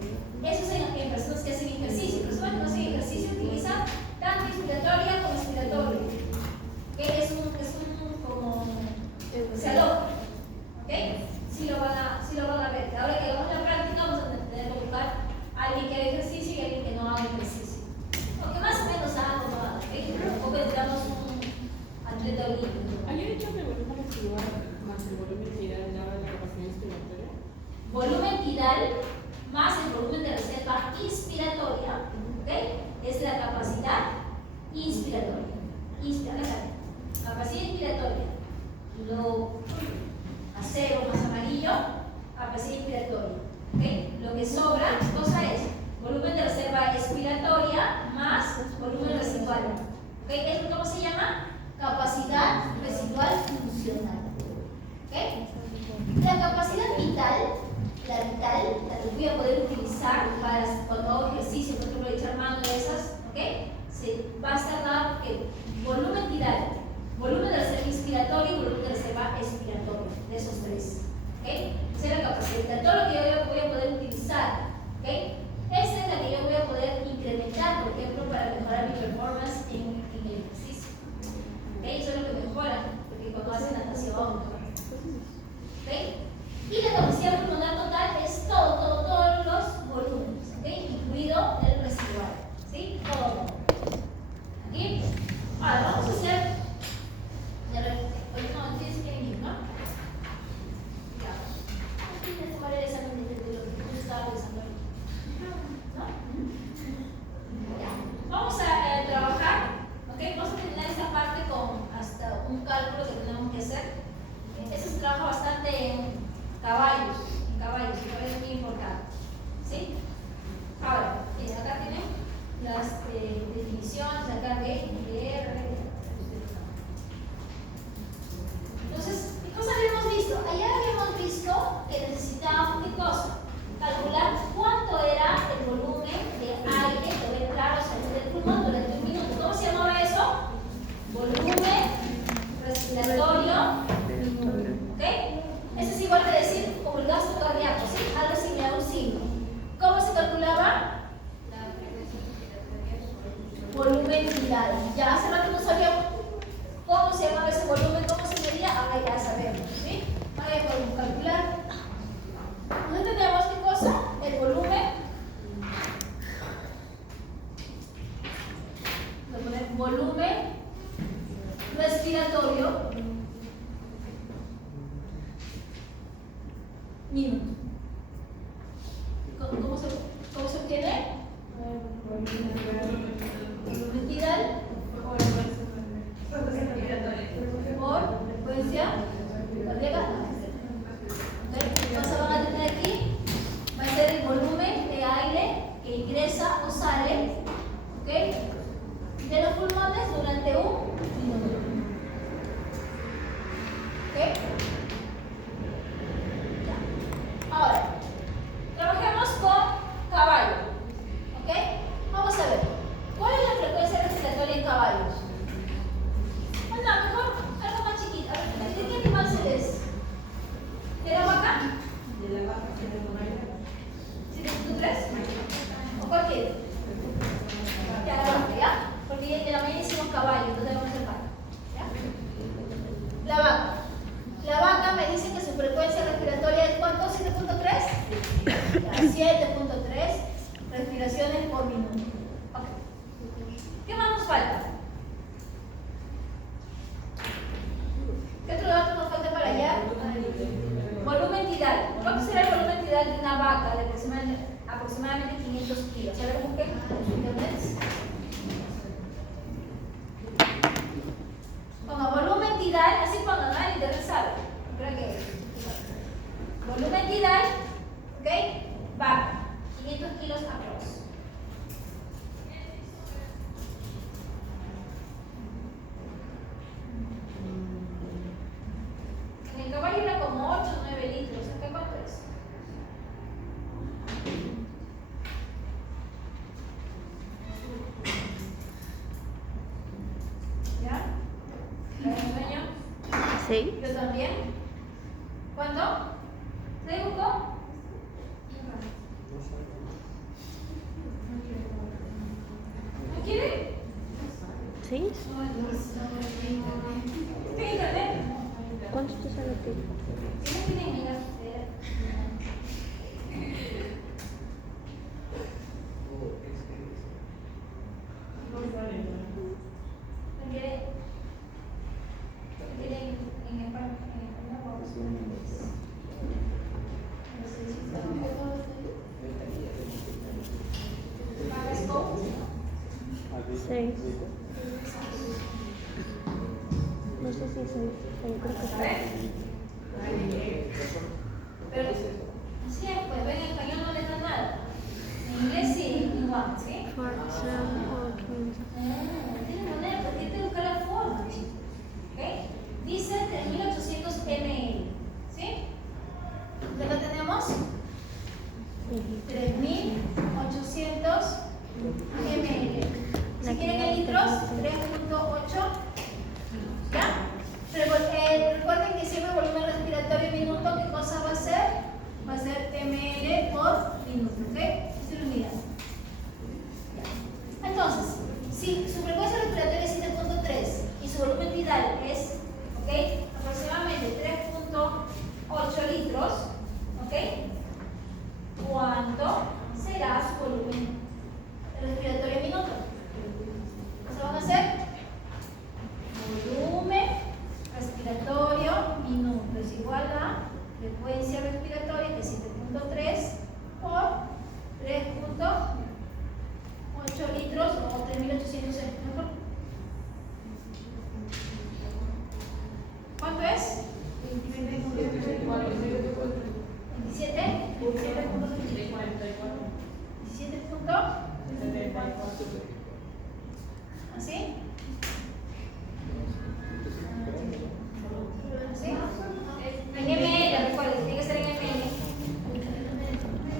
Eso es en personas que hacen ejercicio. Personas que no hacen ejercicio utilizan tanto inspiratoria como expiratoria. ¿Okay? Es un como se aloja. ¿Okay? Sí lo van a ver. Ahora que vamos a la práctica, vamos a tener que buscar a alguien que haga ejercicio y a alguien que no haga ejercicio. Aunque más o menos haga como haga, ¿ok? Tampoco necesitamos un atleta olímpico. ¿Había dicho que el volumen residual más el volumen tidal daba la capacidad inspiratoria? Volumen tidal más el volumen de reserva inspiratoria, ¿ok? Es la capacidad inspiratoria. Capacidad inspiratoria. Lo acero más amarillo, capacidad inspiratoria. ¿Okay? Lo que sobra, cosa es volumen de reserva expiratoria más volumen residual. ¿Okay? ¿Esto cómo se llama? Capacidad residual funcional. ¿Okay? La capacidad vital, la que voy a poder utilizar para cuando hago ejercicio, por ejemplo, echar mano de esas, ¿okay? Se va a estar dado que volumen tidal, volumen de reserva inspiratoria y volumen de reserva expiratoria, de esos tres. ¿Okay? Esa es la capacidad. Todo lo que yo voy a poder utilizar. ¿Okay? Esta es la que yo voy a poder incrementar, por ejemplo, para mejorar mi performance en el ejercicio. ¿Okay? Eso es lo que mejora, porque cuando hacen natación. ¿Okay? Y la capacidad pulmonar total es todos los volúmenes, ¿okay? Incluido el residual. ¿Sí? Todo. ¿Aquí? Ahora vamos a hacer. Oye, no, tienes que venir, ¿no? minuto. ¿Cómo se obtiene? Volumen tidal por frecuencia cardíaca. Entonces van a tener aquí, va a ser el volumen de aire que ingresa o sale, ¿ok?, de los pulmones durante un minuto. ¿Ok? Ya. Ahora, trabajemos con caballo. ¿Ok? Vamos a ver. ¿Cuál es la frecuencia respiratoria en caballos? Bueno, mejor algo más chiquito. A ver, ¿de qué animal se es? ¿De la vaca? De la baja que no hay. ¿Sí, tú crees? ¿O cualquiera? Ya, la vaca, ¿ya? Porque ya de la mañana hicimos caballo, entonces vamos a hacer vaca. ¿Ya? La vaca. La vaca me dice que su frecuencia respiratoria es ¿cuánto? ¿7.3? Ya, 7.3 respiraciones por minuto. Ok. ¿Qué más nos falta? ¿Qué otro dato nos falta para allá? Volumen tidal. ¿Cuánto será el volumen tidal de una vaca de aproximadamente 500 kilos? A ver, busquen en internet. Ponga volumen tidal, así pongan, ¿no? El internet sabe. Creo que volumen tidal, ¿ok? Vaca, 500 kilos aprox. En el caballo era como 8 o 9 litros. ¿Acá cuánto es? ¿Ya? ¿Hay sueño? 6. Yo también. ¿Cuánto? ¿Se buscó? ¿No quiere? 6. ¿Tiene internet? ¿Cuánto te sale a ti? Si no tiene amigas, ¿no quiere? ¿Quiere en español o en inglés? ¿Pagas cómo? 6. No sé si es 6, pero creo que A ver. 6. Pero así es, pues ven, en español no le da nada. En inglés sí, igual, ¿sí? Fuerza o 15. Tiene que poner, porque hay que buscar la forma, chicos. ¿Ok? Dice 3800 ml. ¿Sí? ¿Ya lo tenemos? 3800 ml. Si quieren en litros, 3.8. ¿Ya? Recuerden que siempre el volumen respiratorio minuto, ¿qué cosa va a ser? Va a ser ml por minuto, ¿ok? Esto es unidad. Ya. Entonces, si su frecuencia respiratoria es 7.3 y su volumen tidal es, ¿ok?, aproximadamente 3.8 litros, ¿ok?, ¿cuánto será su volumen respiratorio minuto? ¿Qué van a hacer? Volumen respiratorio minuto es igual a frecuencia respiratoria, que es 7.3 por 3.8 litros o 3.800 mejor. ¿Cuánto es? 27. 17 punto. ¿Así? ¿Sí? En ml, recuerden, tiene que ser en ml.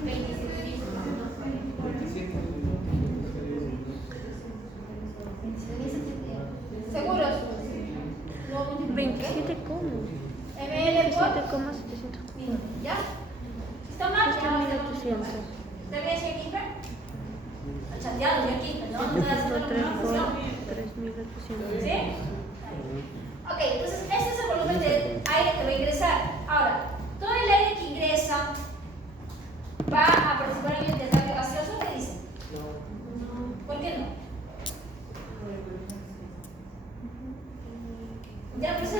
27. ¿Seguros? Luego multipliquen. 27 ¿cómo? ml por 27,700. minuto. ¿Ya? ¿Está mal? Está en 1800. ¿Está bien, señor Quispe? Chateado, señor Quispe, ¿no? No está haciendo la 3 por programación. 3800. ¿Sí? Ok, entonces este es el volumen de aire que va a ingresar. Ahora, todo el aire que ingresa va a participar en el intercambio gaseoso, ¿qué dice? ¿Por qué no? Ya, pues